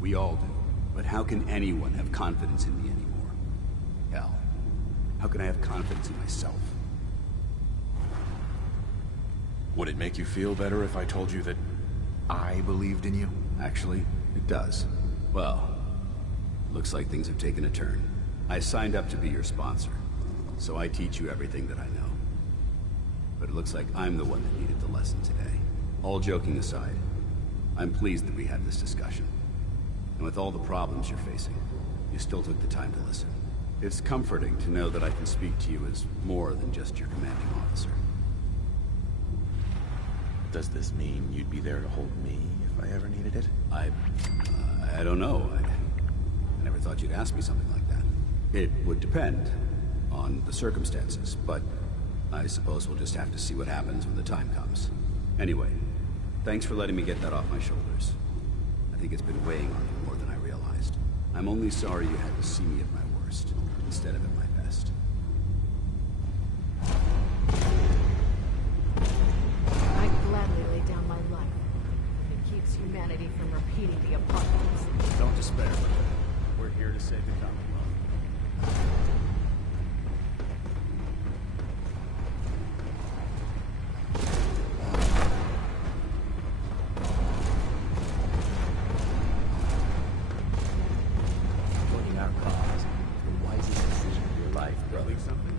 We all do. But how can anyone have confidence in me anymore? Hell, how can I have confidence in myself? Would it make you feel better if I told you that I believed in you? Actually, it does. Well, looks like things have taken a turn. I signed up to be your sponsor, so I teach you everything that I know. But it looks like I'm the one that needed the lesson today. All joking aside, I'm pleased that we had this discussion. And with all the problems you're facing, you still took the time to listen. It's comforting to know that I can speak to you as more than just your commanding officer. Does this mean you'd be there to hold me if I ever needed it? I don't know. I never thought you'd ask me something like that. It would depend on the circumstances, but I suppose we'll just have to see what happens when the time comes. Anyway, thanks for letting me get that off my shoulders. I think it's been weighing on you more than I realized. I'm only sorry you had to see me at my worst, instead of at my best. I'd gladly lay down my life. It keeps humanity from repeating the apocalypse. Don't despair. We're here to save the Commonwealth. Joining our cause is the wisest decision of your life, brother. Something?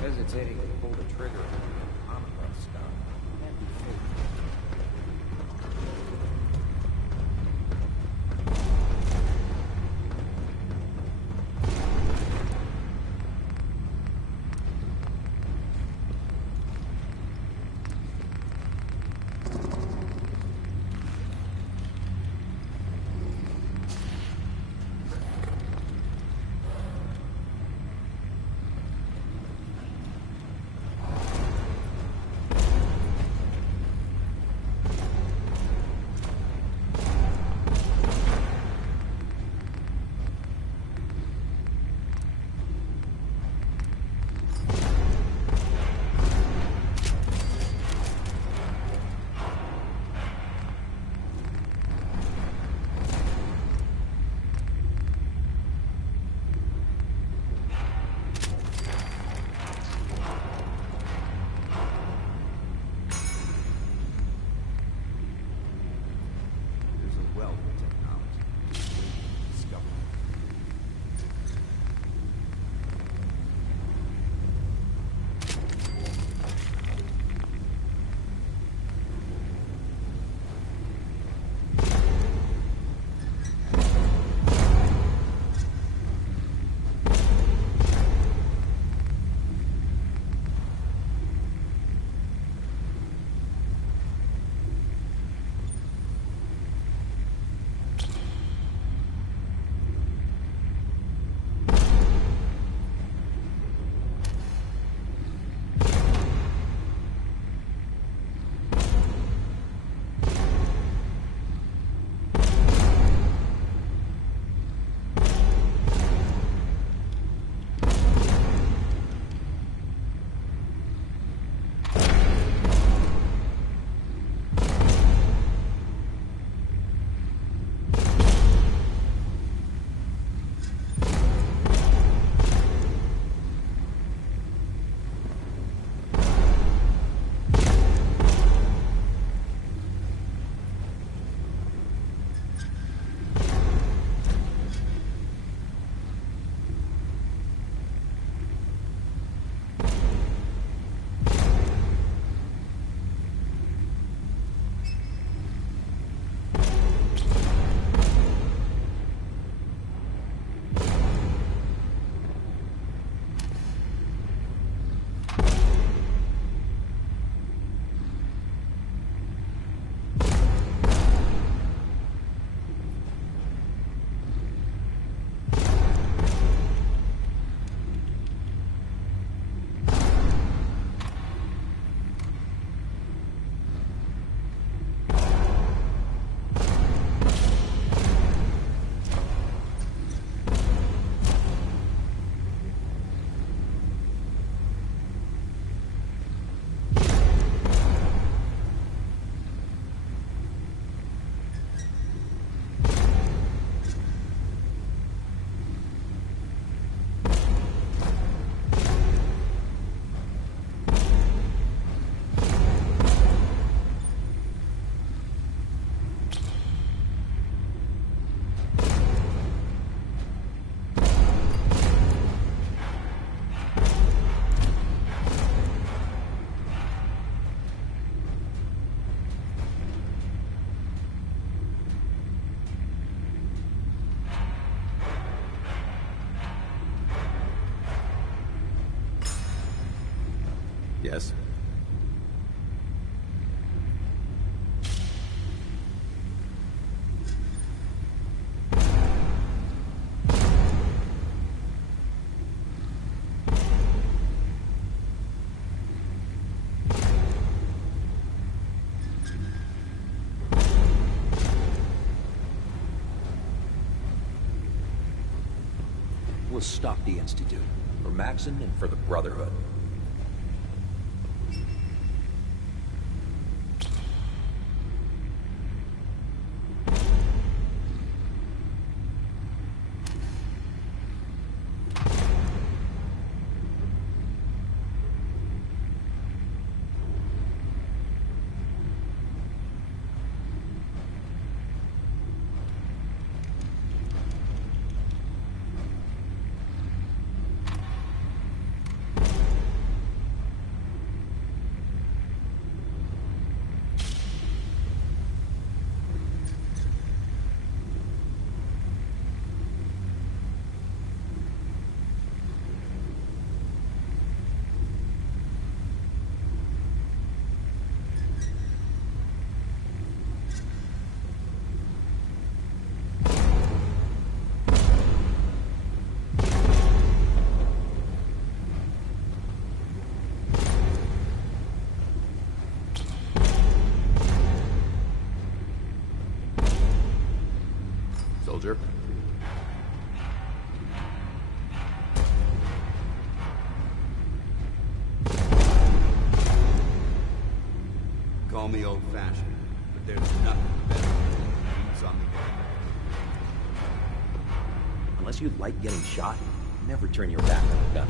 Hesitating to pull the trigger on the Commonwealth stuff. Can't be fake. Yes? We'll stock the Institute. For Maxon and for the Brotherhood. Soldier. Call me old-fashioned, but there's nothing better than boots on the ground. Unless you like getting shot, never turn your back on a gun.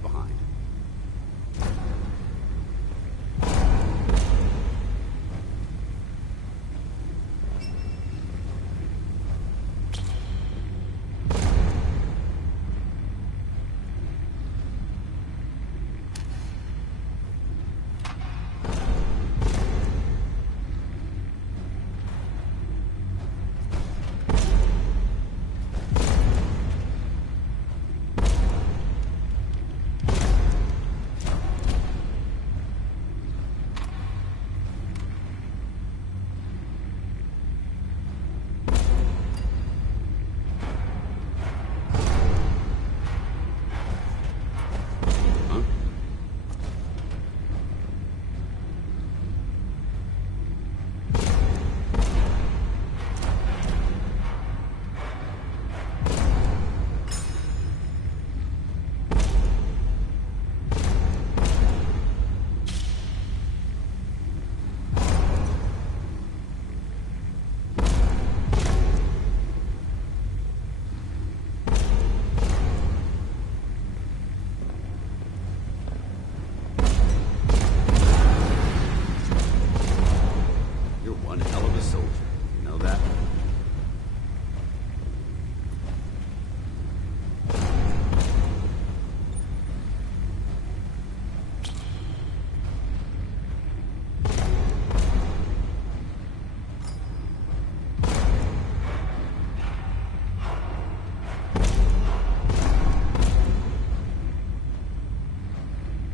Behind.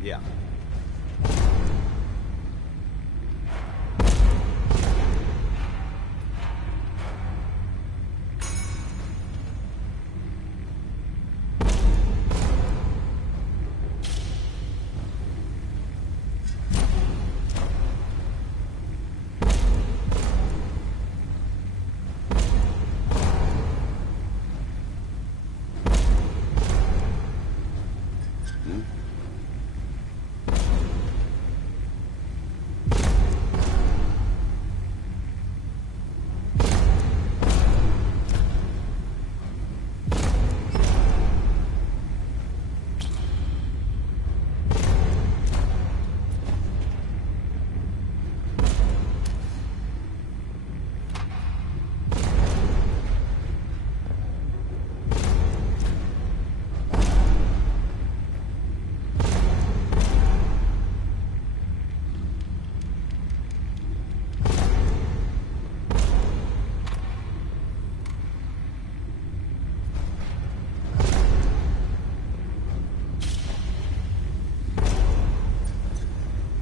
Yeah.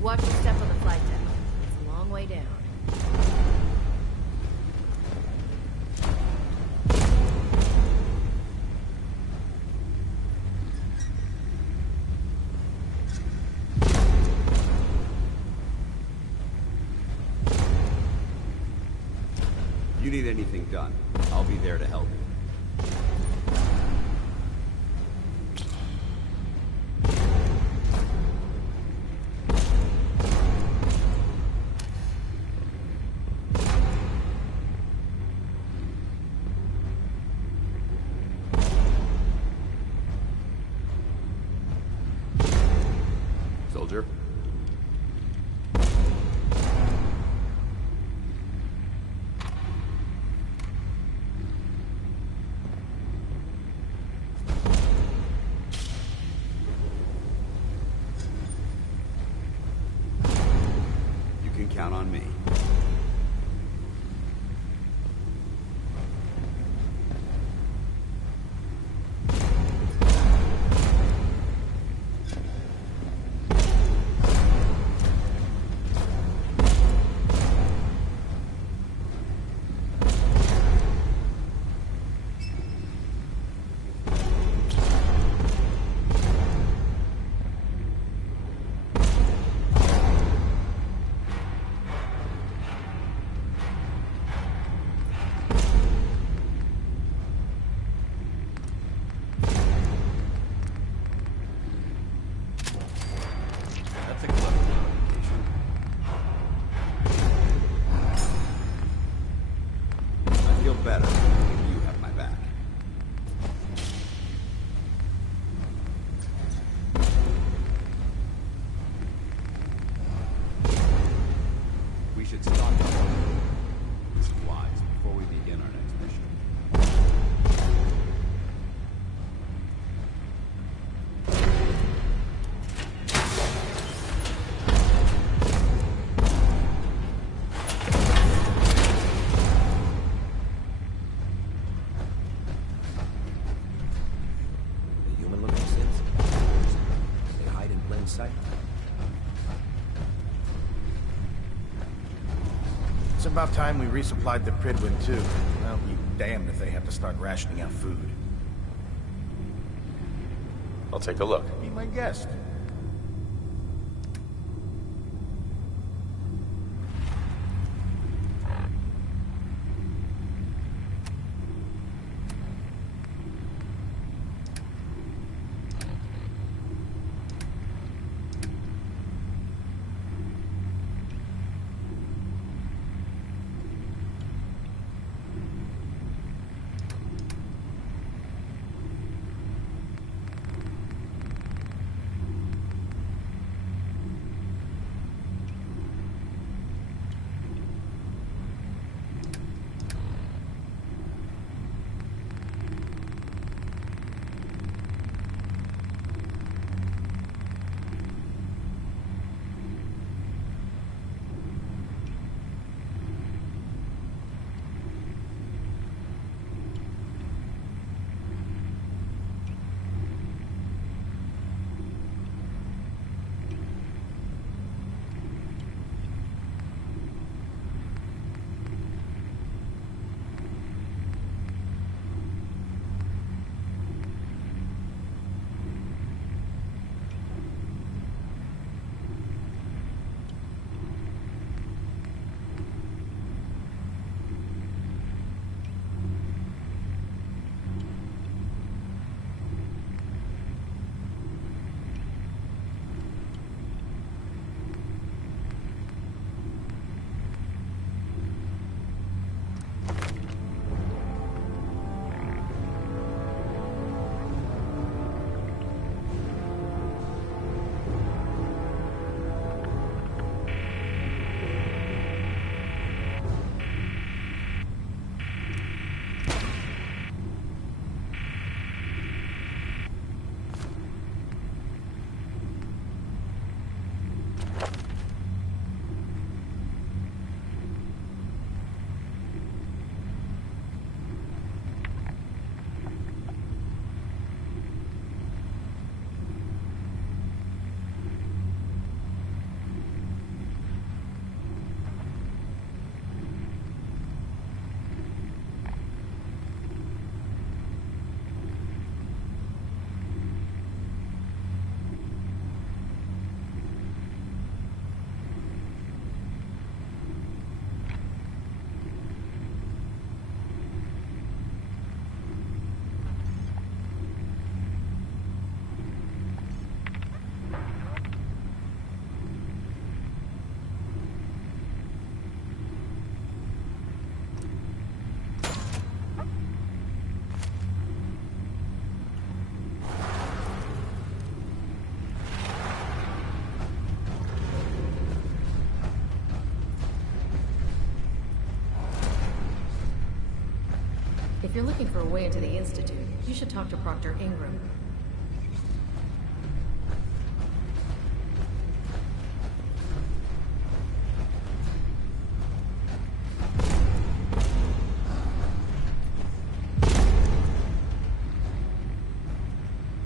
Watch your step on the flight deck. It's a long way down. You need anything done, I'll be there to help you. Soldier? You can count on me. That's a clever modification. I feel better when you have my back. We should stock up on supplies before we begin our next mission. The human-looking synths. They hide in plain sight. It's about time we resupplied the Prydwen, too. Well, be damned if they have to start rationing out food. I'll take a look. Be my guest. If you're looking for a way into the Institute, you should talk to Proctor Ingram.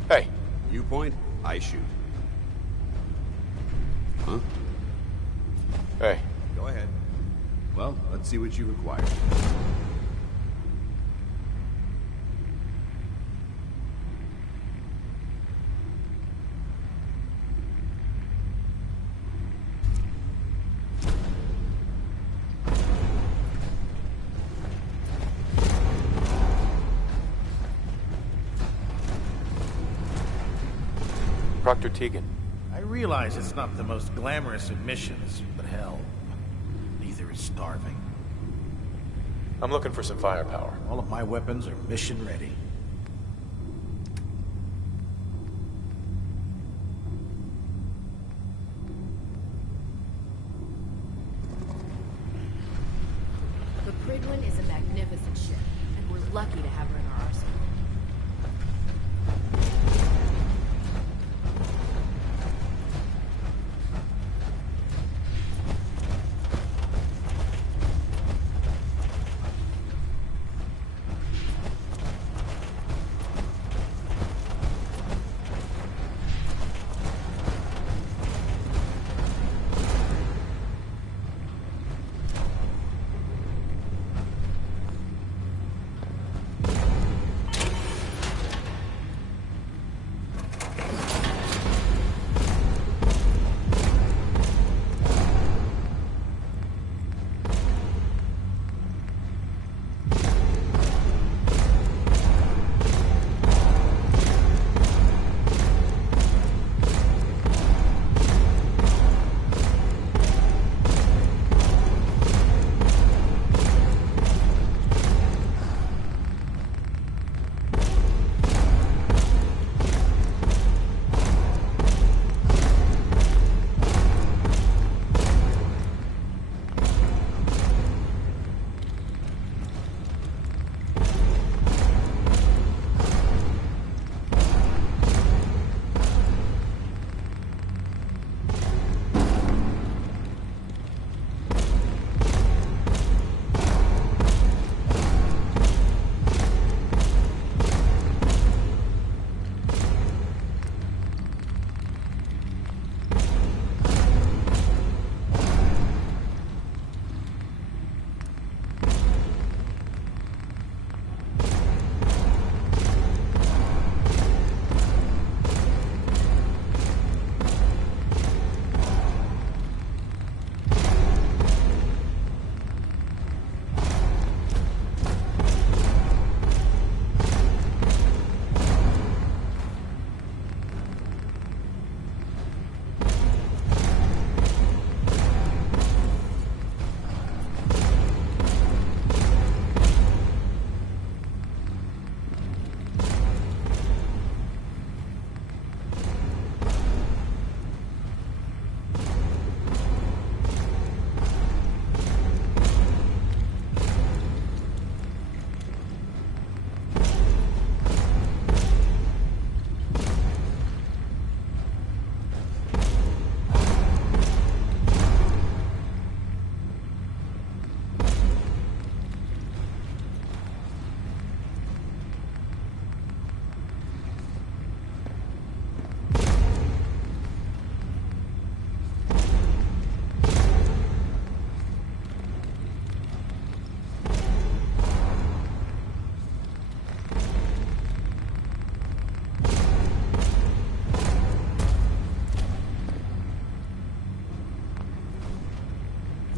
Hey. You point, I shoot. Huh? Hey. Go ahead. Well, let's see what you require. Proctor Tegan. I realize it's not the most glamorous of missions, but hell, neither is starving. I'm looking for some firepower. All of my weapons are mission ready. The Prydwen is a magnificent ship, and we're lucky to have her in our arsenal.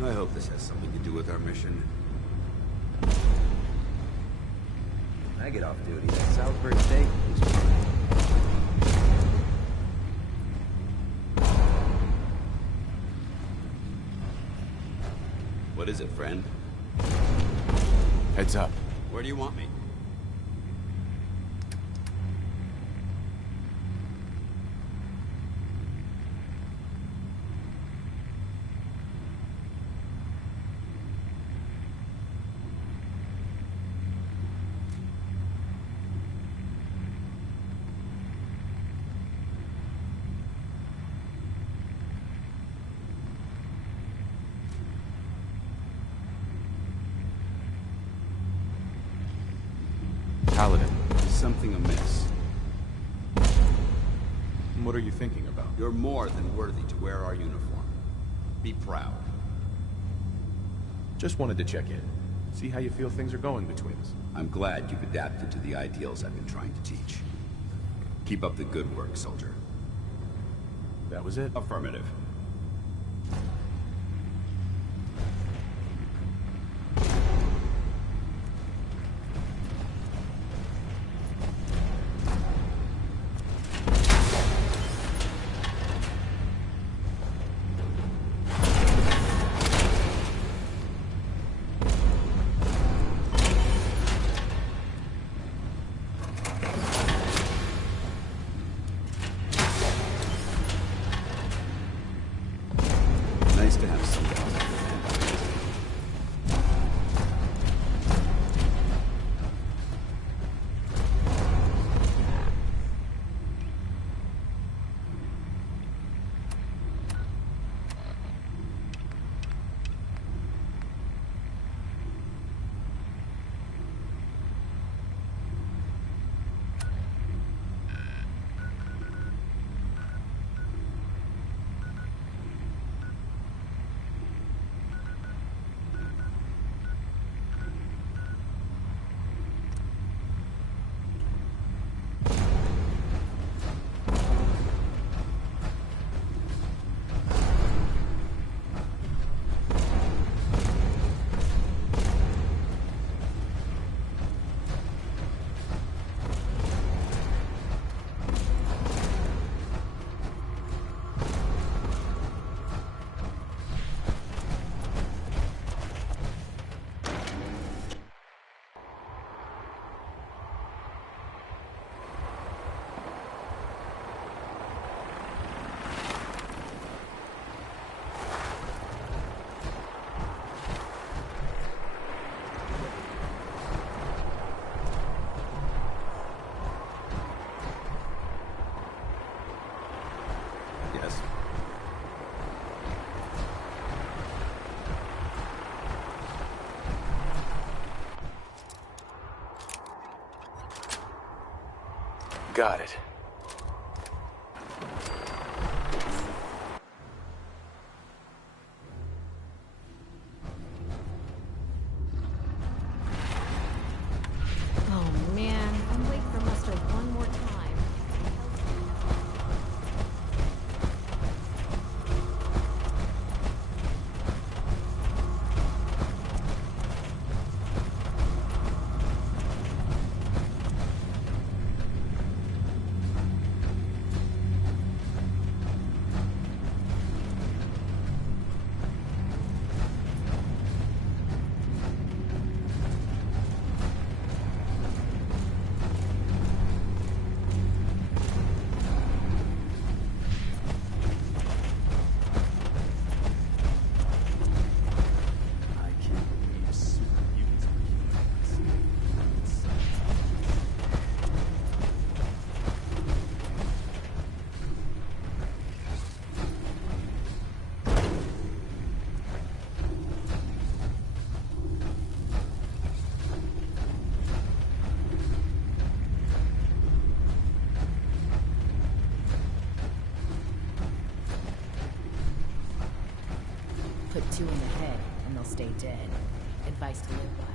I hope this has something to do with our mission. When I get off duty, that Salisbury steak is... What is it, friend? Heads up. Where do you want me? Paladin. Something amiss. What are you thinking about? You're more than worthy to wear our uniform. Be proud. Just wanted to check in. See how you feel things are going between us. I'm glad you've adapted to the ideals I've been trying to teach. Keep up the good work, soldier. That was it? Affirmative. Nice to have someone else. Yes. Got it. Oh man, I'm late for muster one more time. Put two in the head, and they'll stay dead. Advice to live by.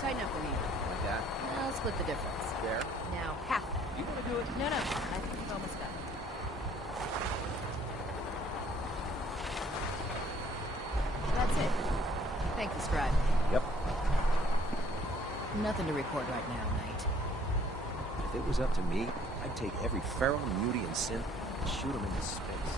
Tighten up for me. Like that? Now split the difference. There? Now half that. You want to do it? No, I think we've almost done. That's it. Thank you, Scribe. Yep. Nothing to report right now, Knight. If it was up to me, I'd take every feral, mutie, and synth and shoot them into space.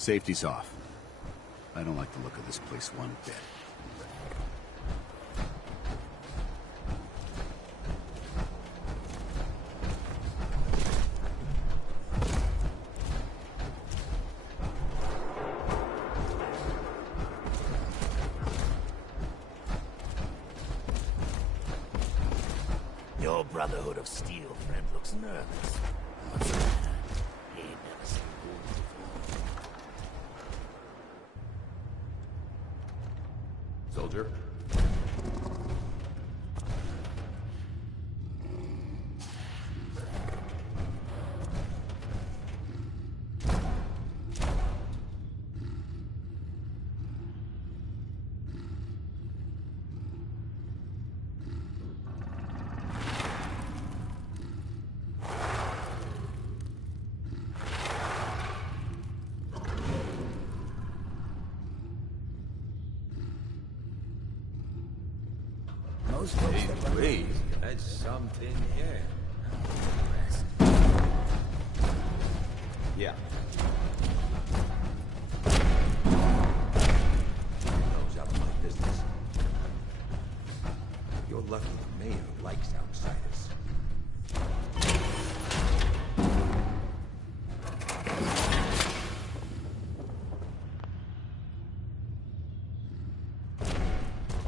Safety's off. I don't like the look of this place one bit. Your Brotherhood of Steel friend looks nervous. What's the matter? He ain't never seen wolves before. Soldier? Most folks that Wait, that's something here. Yeah. Those out of my business. You're lucky the mayor likes outsiders.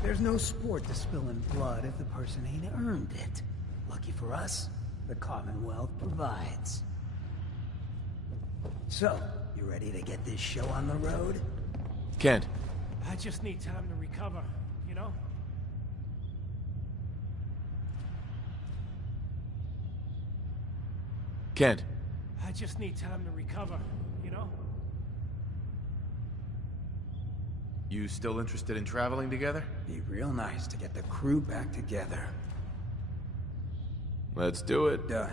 There's no sport to spilling blood if the person ain't earned it. Lucky for us, the Commonwealth provides. So, you ready to get this show on the road? Kent. I just need time to recover, you know? Kent. I just need time to recover, you know? You still interested in traveling together? Be real nice to get the crew back together. Let's do it. Done.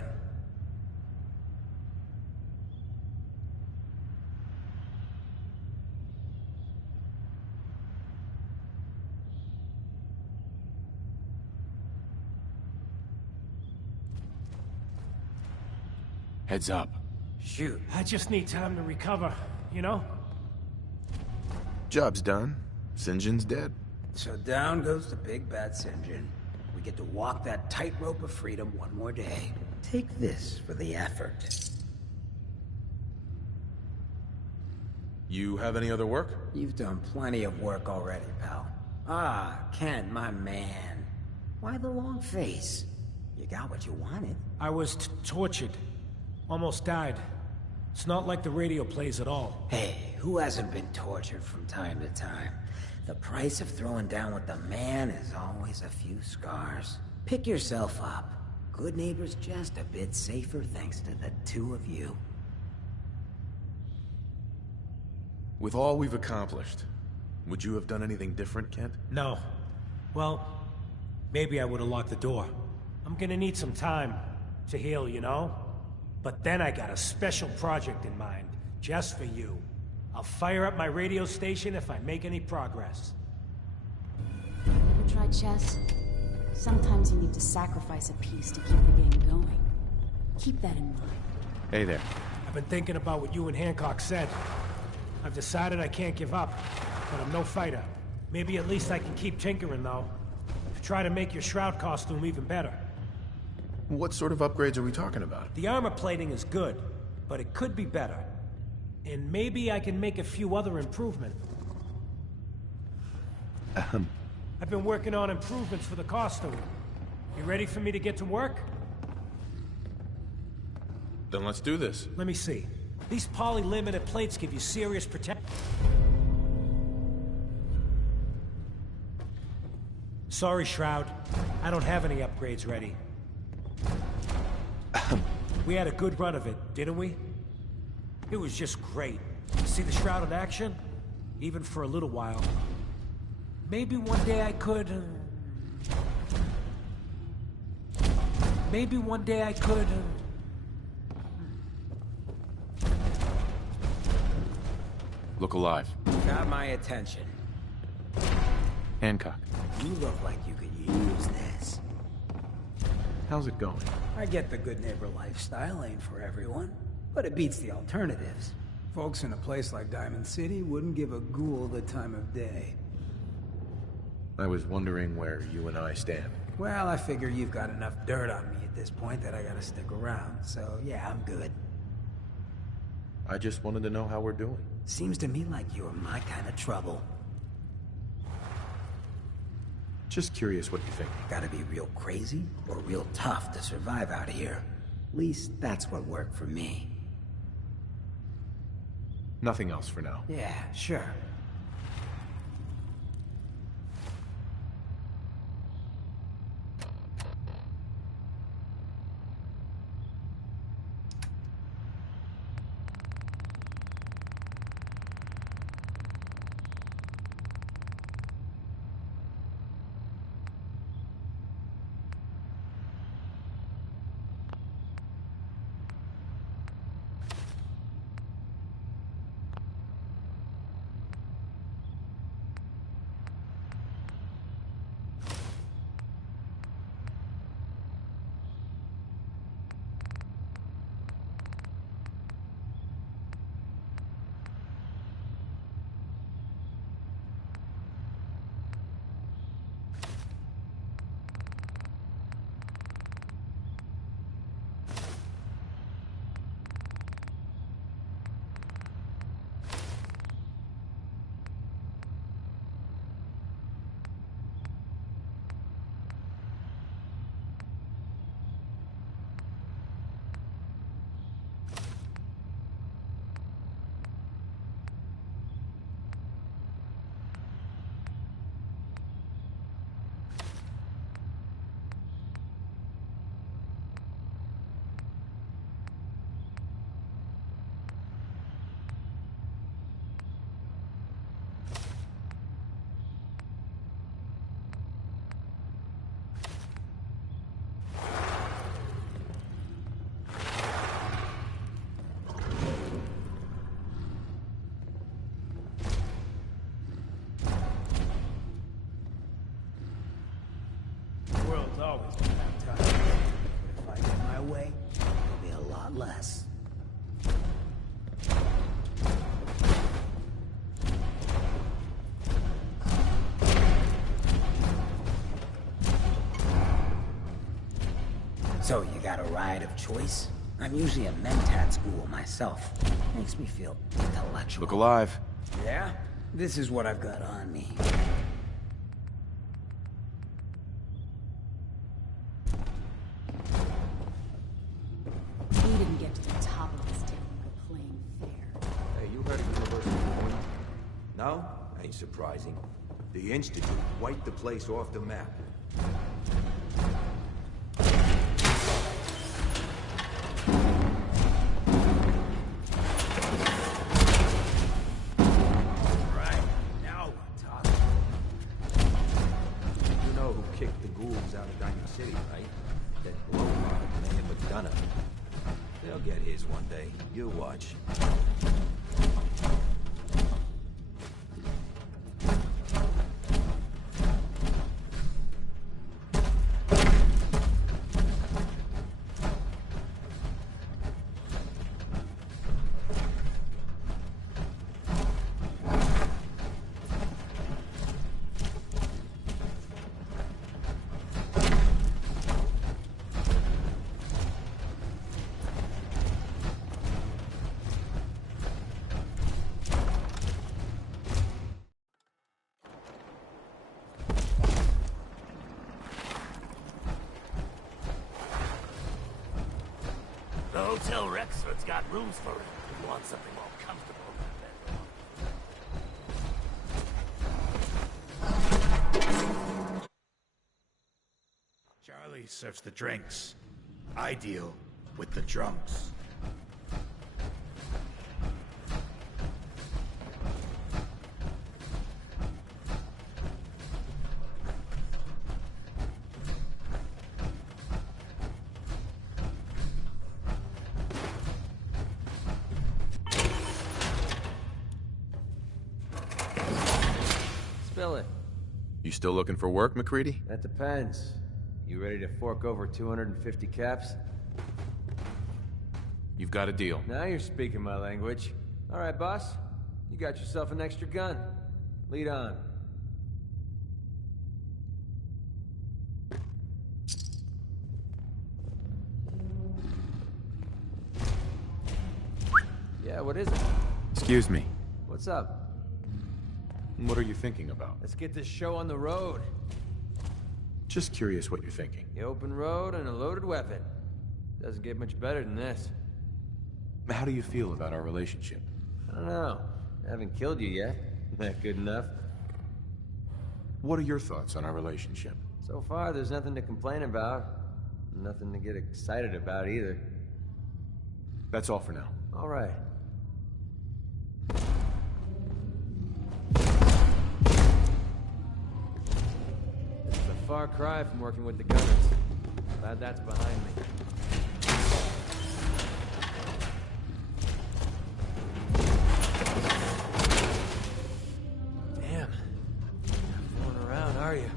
Heads up. Shoot. I just need time to recover, you know? Job's done. St. John's dead. So down goes the big bad St. John. We get to walk that tightrope of freedom one more day. Take this for the effort. You have any other work? You've done plenty of work already, pal. Ah, Ken, my man. Why the long face? You got what you wanted. I was tortured. Almost died. It's not like the radio plays at all. Hey, who hasn't been tortured from time to time? The price of throwing down with the man is always a few scars. Pick yourself up. Good neighbor's just a bit safer thanks to the two of you. With all we've accomplished, would you have done anything different, Kent? No. Well, maybe I would have locked the door. I'm gonna need some time to heal, you know? But then I got a special project in mind, just for you. I'll fire up my radio station if I make any progress. Ever try chess? Sometimes you need to sacrifice a piece to keep the game going. Keep that in mind. Hey there. I've been thinking about what you and Hancock said. I've decided I can't give up, but I'm no fighter. Maybe at least I can keep tinkering, though. Try to make your shroud costume even better. What sort of upgrades are we talking about? The armor plating is good, but it could be better. And maybe I can make a few other improvements. I've been working on improvements for the costume. You ready for me to get to work? Then let's do this. Let me see. These poly-limited plates give you serious protection. Sorry, Shroud. I don't have any upgrades ready. We had a good run of it, didn't we? It was just great. See the Shroud in action? Even for a little while. Maybe one day I could... Maybe one day I could... Look alive. Got my attention. Hancock. You look like you could use this. How's it going? I get the good neighbor lifestyle ain't for everyone, but it beats the alternatives. Folks in a place like Diamond City wouldn't give a ghoul the time of day. I was wondering where you and I stand. Well, I figure you've got enough dirt on me at this point that I gotta stick around, so yeah, I'm good. I just wanted to know how we're doing. Seems to me like you're my kind of trouble. Just curious what you think. Gotta be real crazy or real tough to survive out here. At least that's what worked for me. Nothing else for now. Yeah, sure. World's always been baptized. But if I get my way, it'll be a lot less. So, you got a ride of choice? I'm usually a mentat school myself. Makes me feel intellectual. Look alive. Yeah? This is what I've got on me. We didn't get to the top of this town like a plain fair. Hey, you heard of University of Point? No? Ain't surprising. The Institute wiped the place off the map. Right, now we're talking. You know who kicked the ghouls out of Diamond City, right? That blowhard, man McDonough. They'll get his one day. You watch. The Hotel Rexford's got rooms for it. If you want something more comfortable than that. Charlie serves the drinks. I deal with the drunks. Spill it. You still looking for work, McCready? That depends. You ready to fork over 250 caps? You've got a deal. Now you're speaking my language. All right, boss. You got yourself an extra gun. Lead on. Yeah, what is it? Excuse me. What's up? What are you thinking about? Let's get this show on the road. Just curious what you're thinking. The open road and a loaded weapon. Doesn't get much better than this. How do you feel about our relationship? I don't know. I haven't killed you yet. That good enough? What are your thoughts on our relationship? So far, there's nothing to complain about. Nothing to get excited about either. That's all for now. All right. This is a far cry from working with the gunners. Glad that's behind me. Damn. Not fooling around, are you?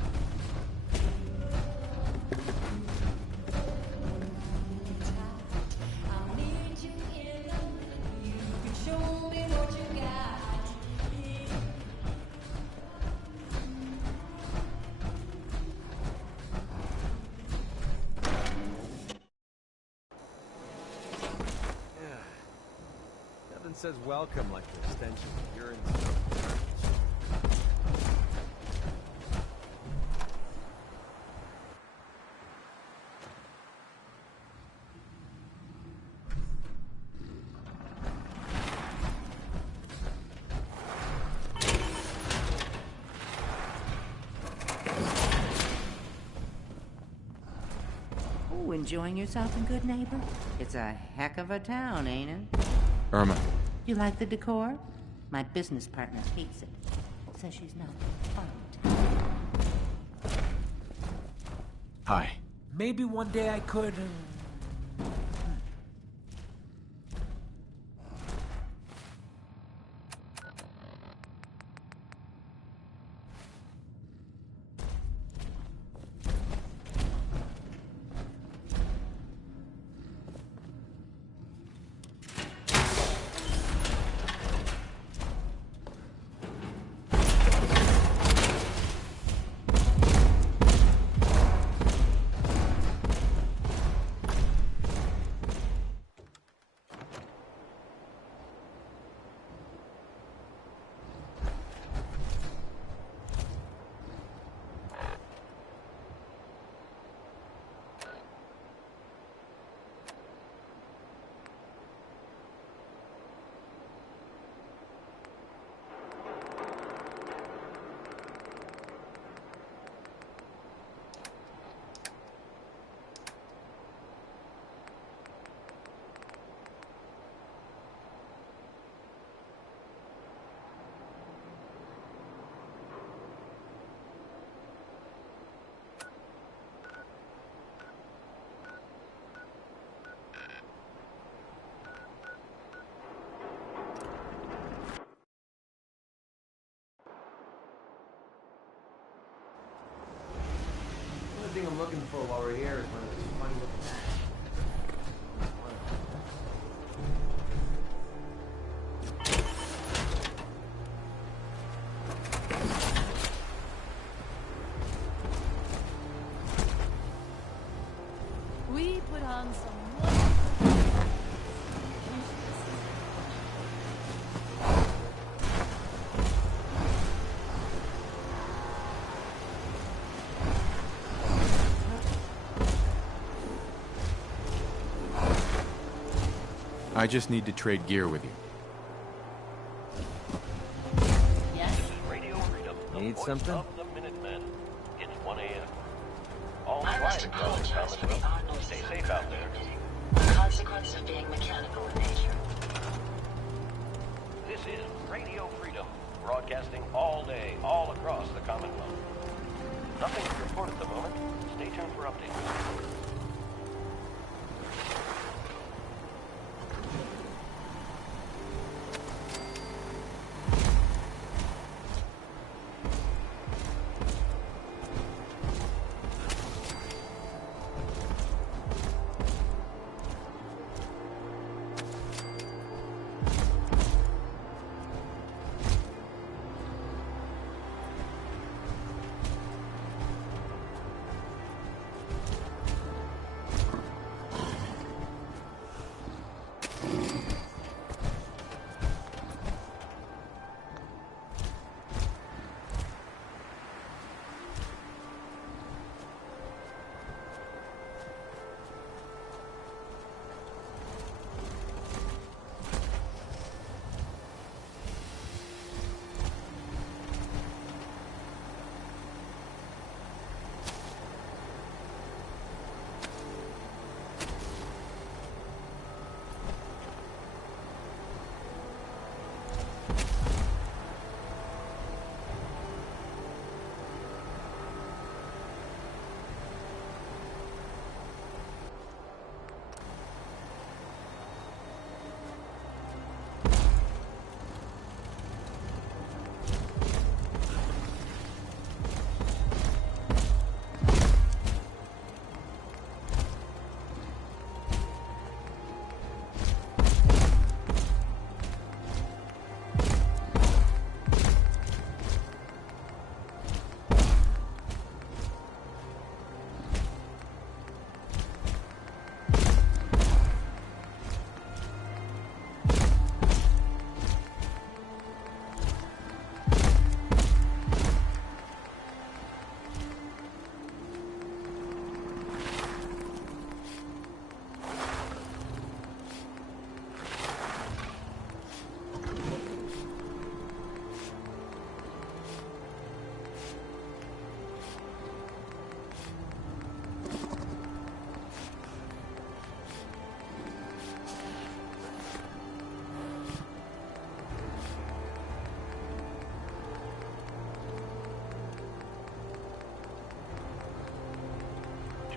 Says welcome like the stench of urine. Oh, enjoying yourself in Good Neighbor? It's a heck of a town, ain't it? Irma. You like the decor? My business partner hates it. Says she's not fun. Hi. Maybe one day I could... The thing I'm looking for while we're here is one of those funny looking hats. We put on some I just need to trade gear with you. Yes? Radio Freedom. Need something? Of the Minutemen. It's 1 a.m. All I must quiet across the apologize for the odd noises Stay I'm safe out there. emitting. The consequence of being mechanical in nature. This is Radio Freedom, broadcasting all day, all across the Commonwealth. Nothing to report at the moment. Stay tuned for updates.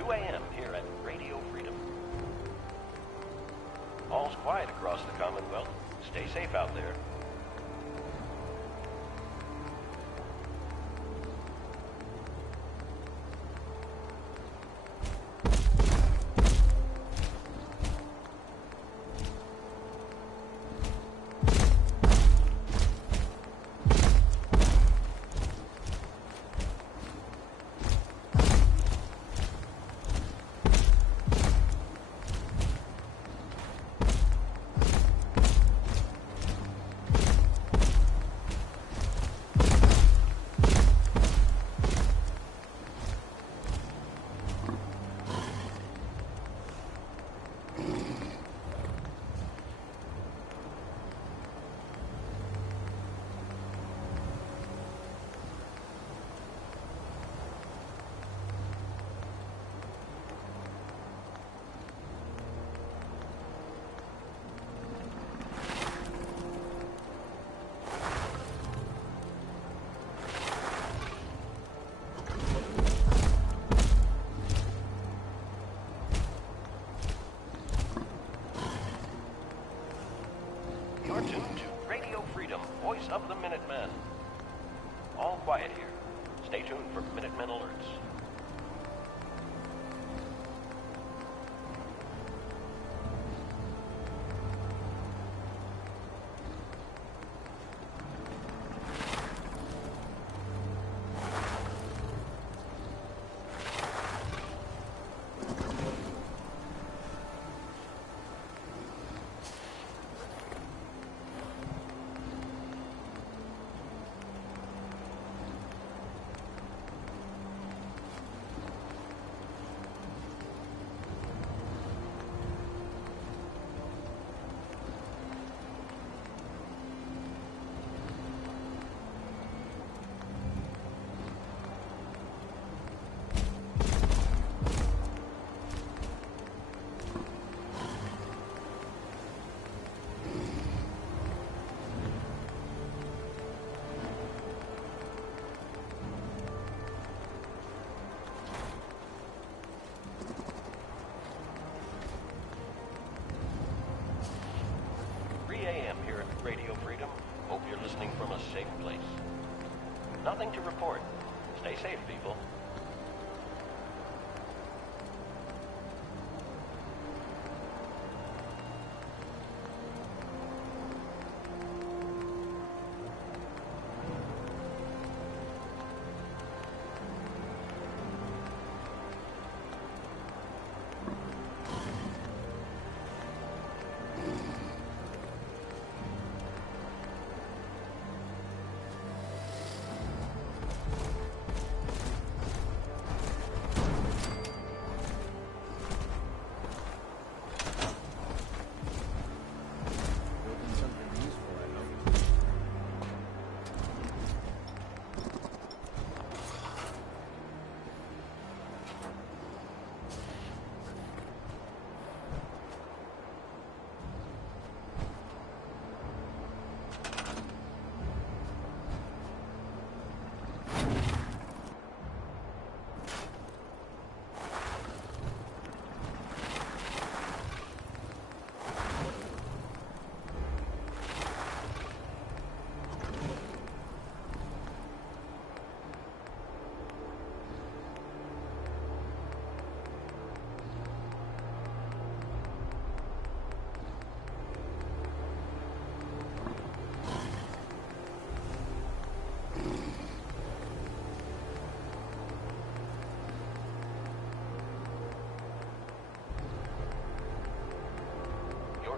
2 a.m. here at Radio Freedom. All's quiet across the Commonwealth. Stay safe out there. You're tuned to Radio Freedom, voice of the Minutemen. All quiet here. Stay tuned for Minutemen alerts. Radio Freedom. Hope you're listening from a safe place. Nothing to report. Stay safe, people.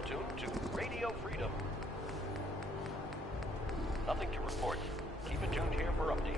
Tuned to Radio Freedom. Nothing to report. Keep it tuned here for updates.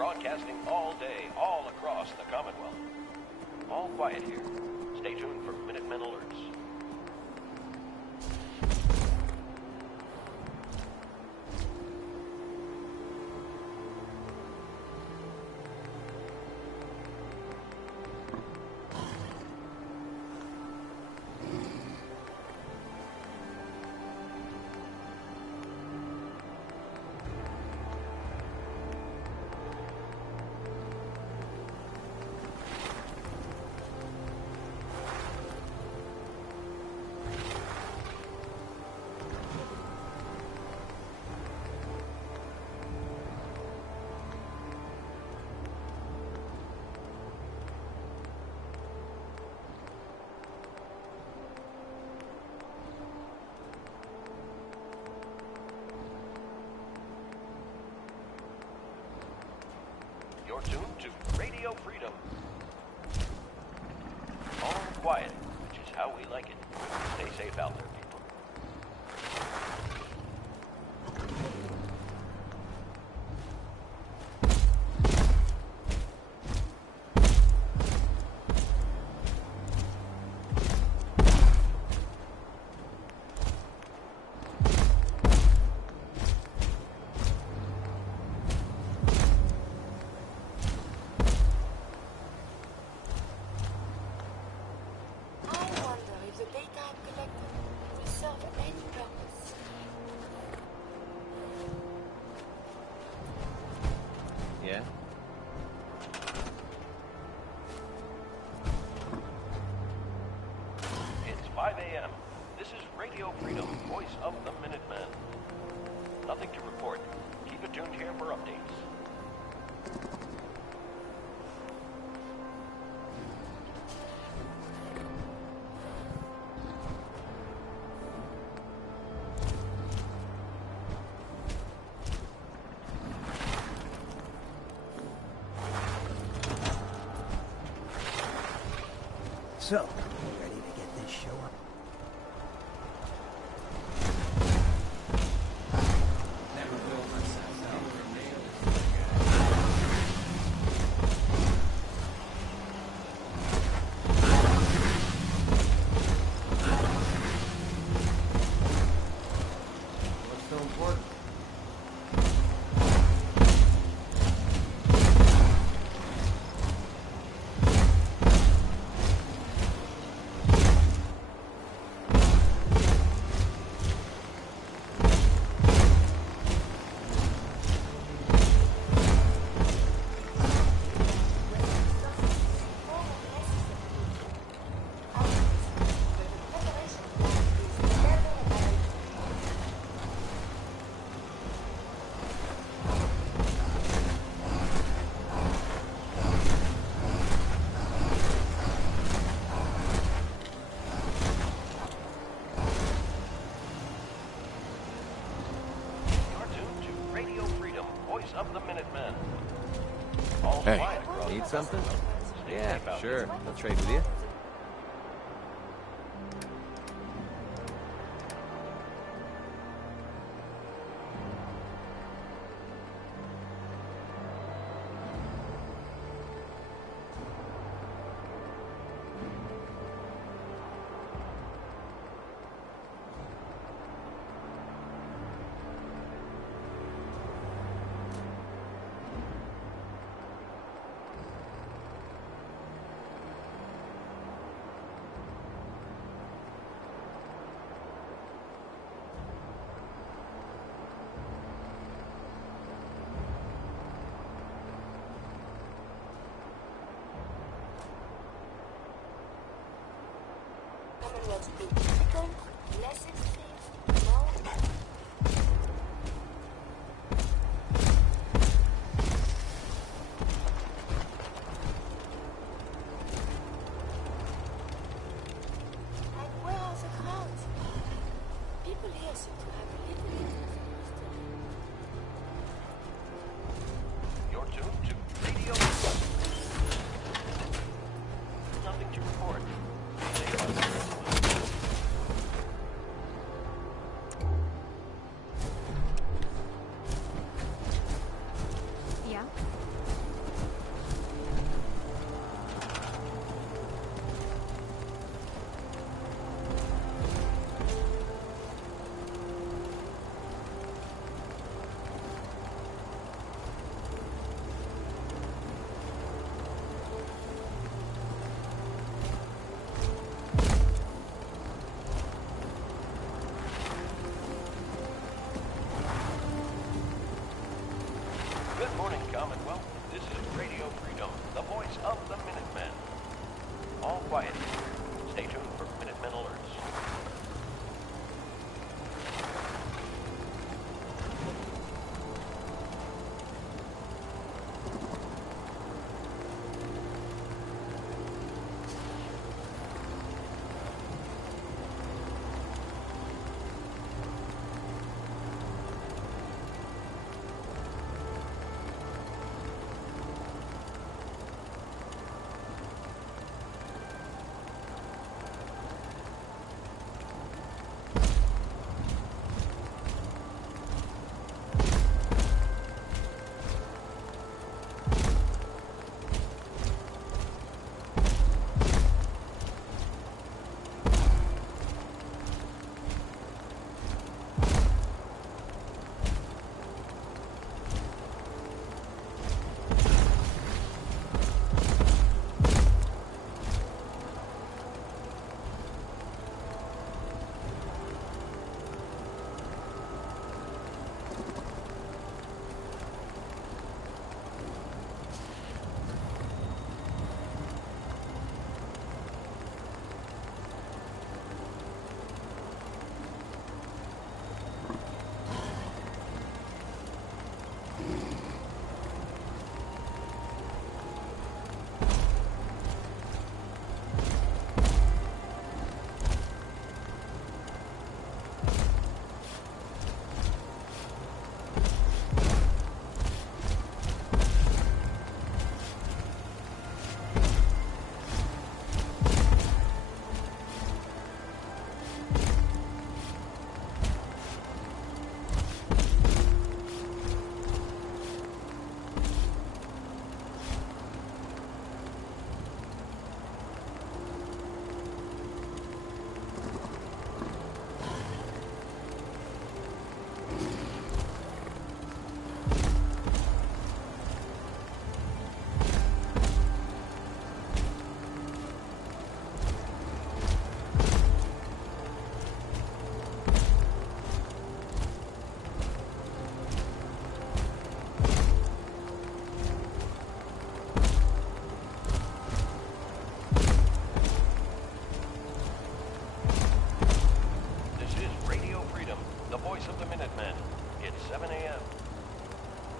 broadcasting all day, all across the Commonwealth. All quiet here. Stay tuned for Minutemen alerts. You're tuned to Radio Freedom. All quiet, which is how we like it. Stay safe out there, people. Yeah? It's 5 a.m. This is Radio Freedom, voice of the Minutemen. Nothing to report. Keep it tuned here for updates. So, ready to get this show up? What's so important? Of the Minutemen. All Hey, quiet across need the something? Commonwealth. Stay Yeah, safe out sure. there. I'll trade with you. Commonwealth be difficult, less extreme, more. And where are the crowds? People here seem to have a little interest in history. You're tuned to Radio. Nothing to report. Stay out there.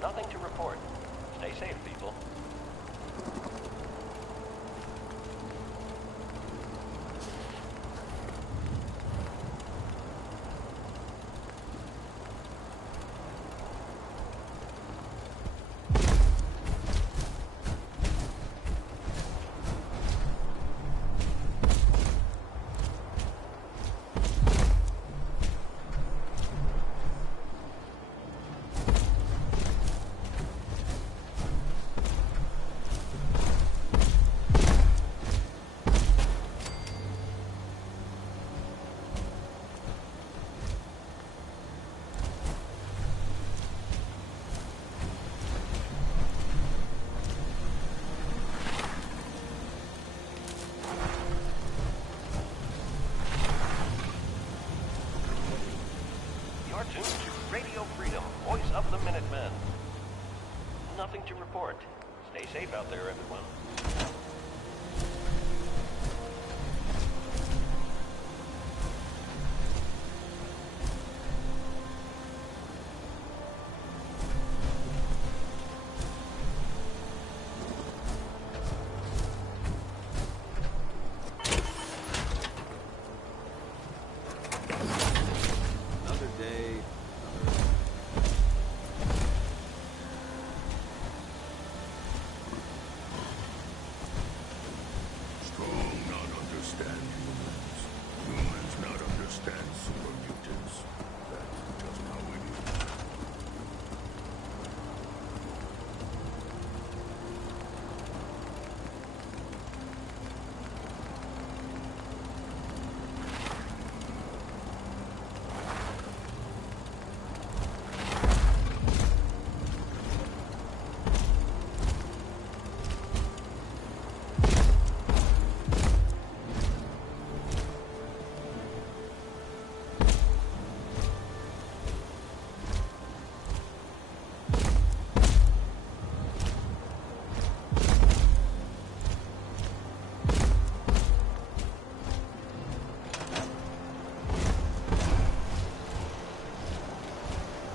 Nothing to report. Stay safe, people. Tuned to Radio Freedom, voice of the Minutemen. Nothing to report. Stay safe out there, everyone.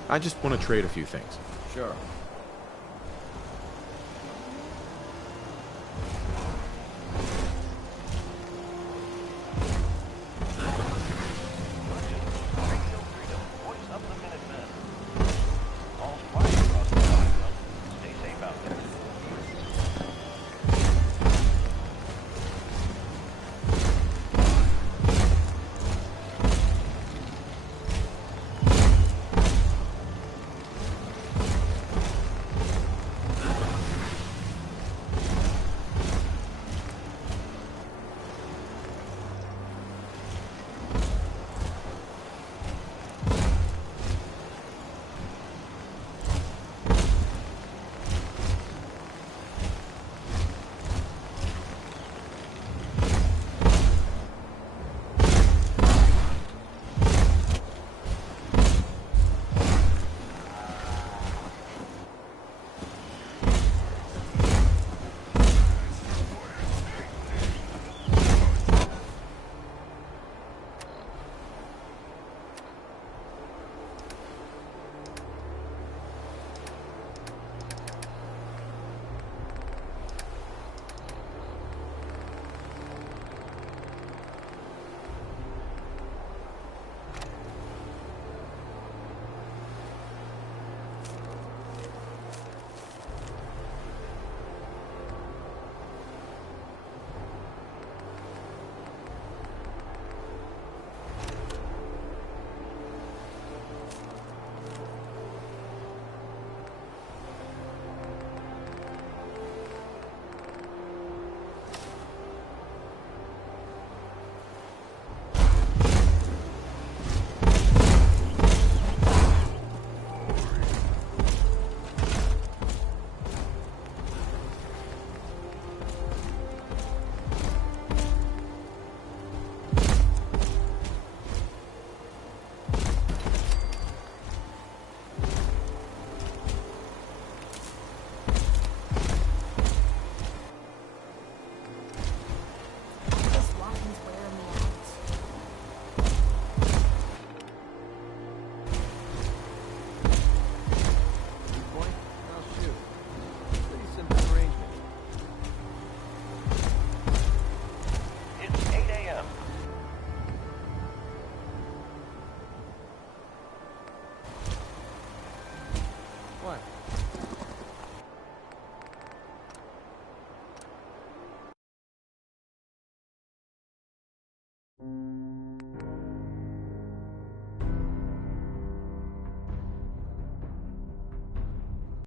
I just want to trade a few things. Sure.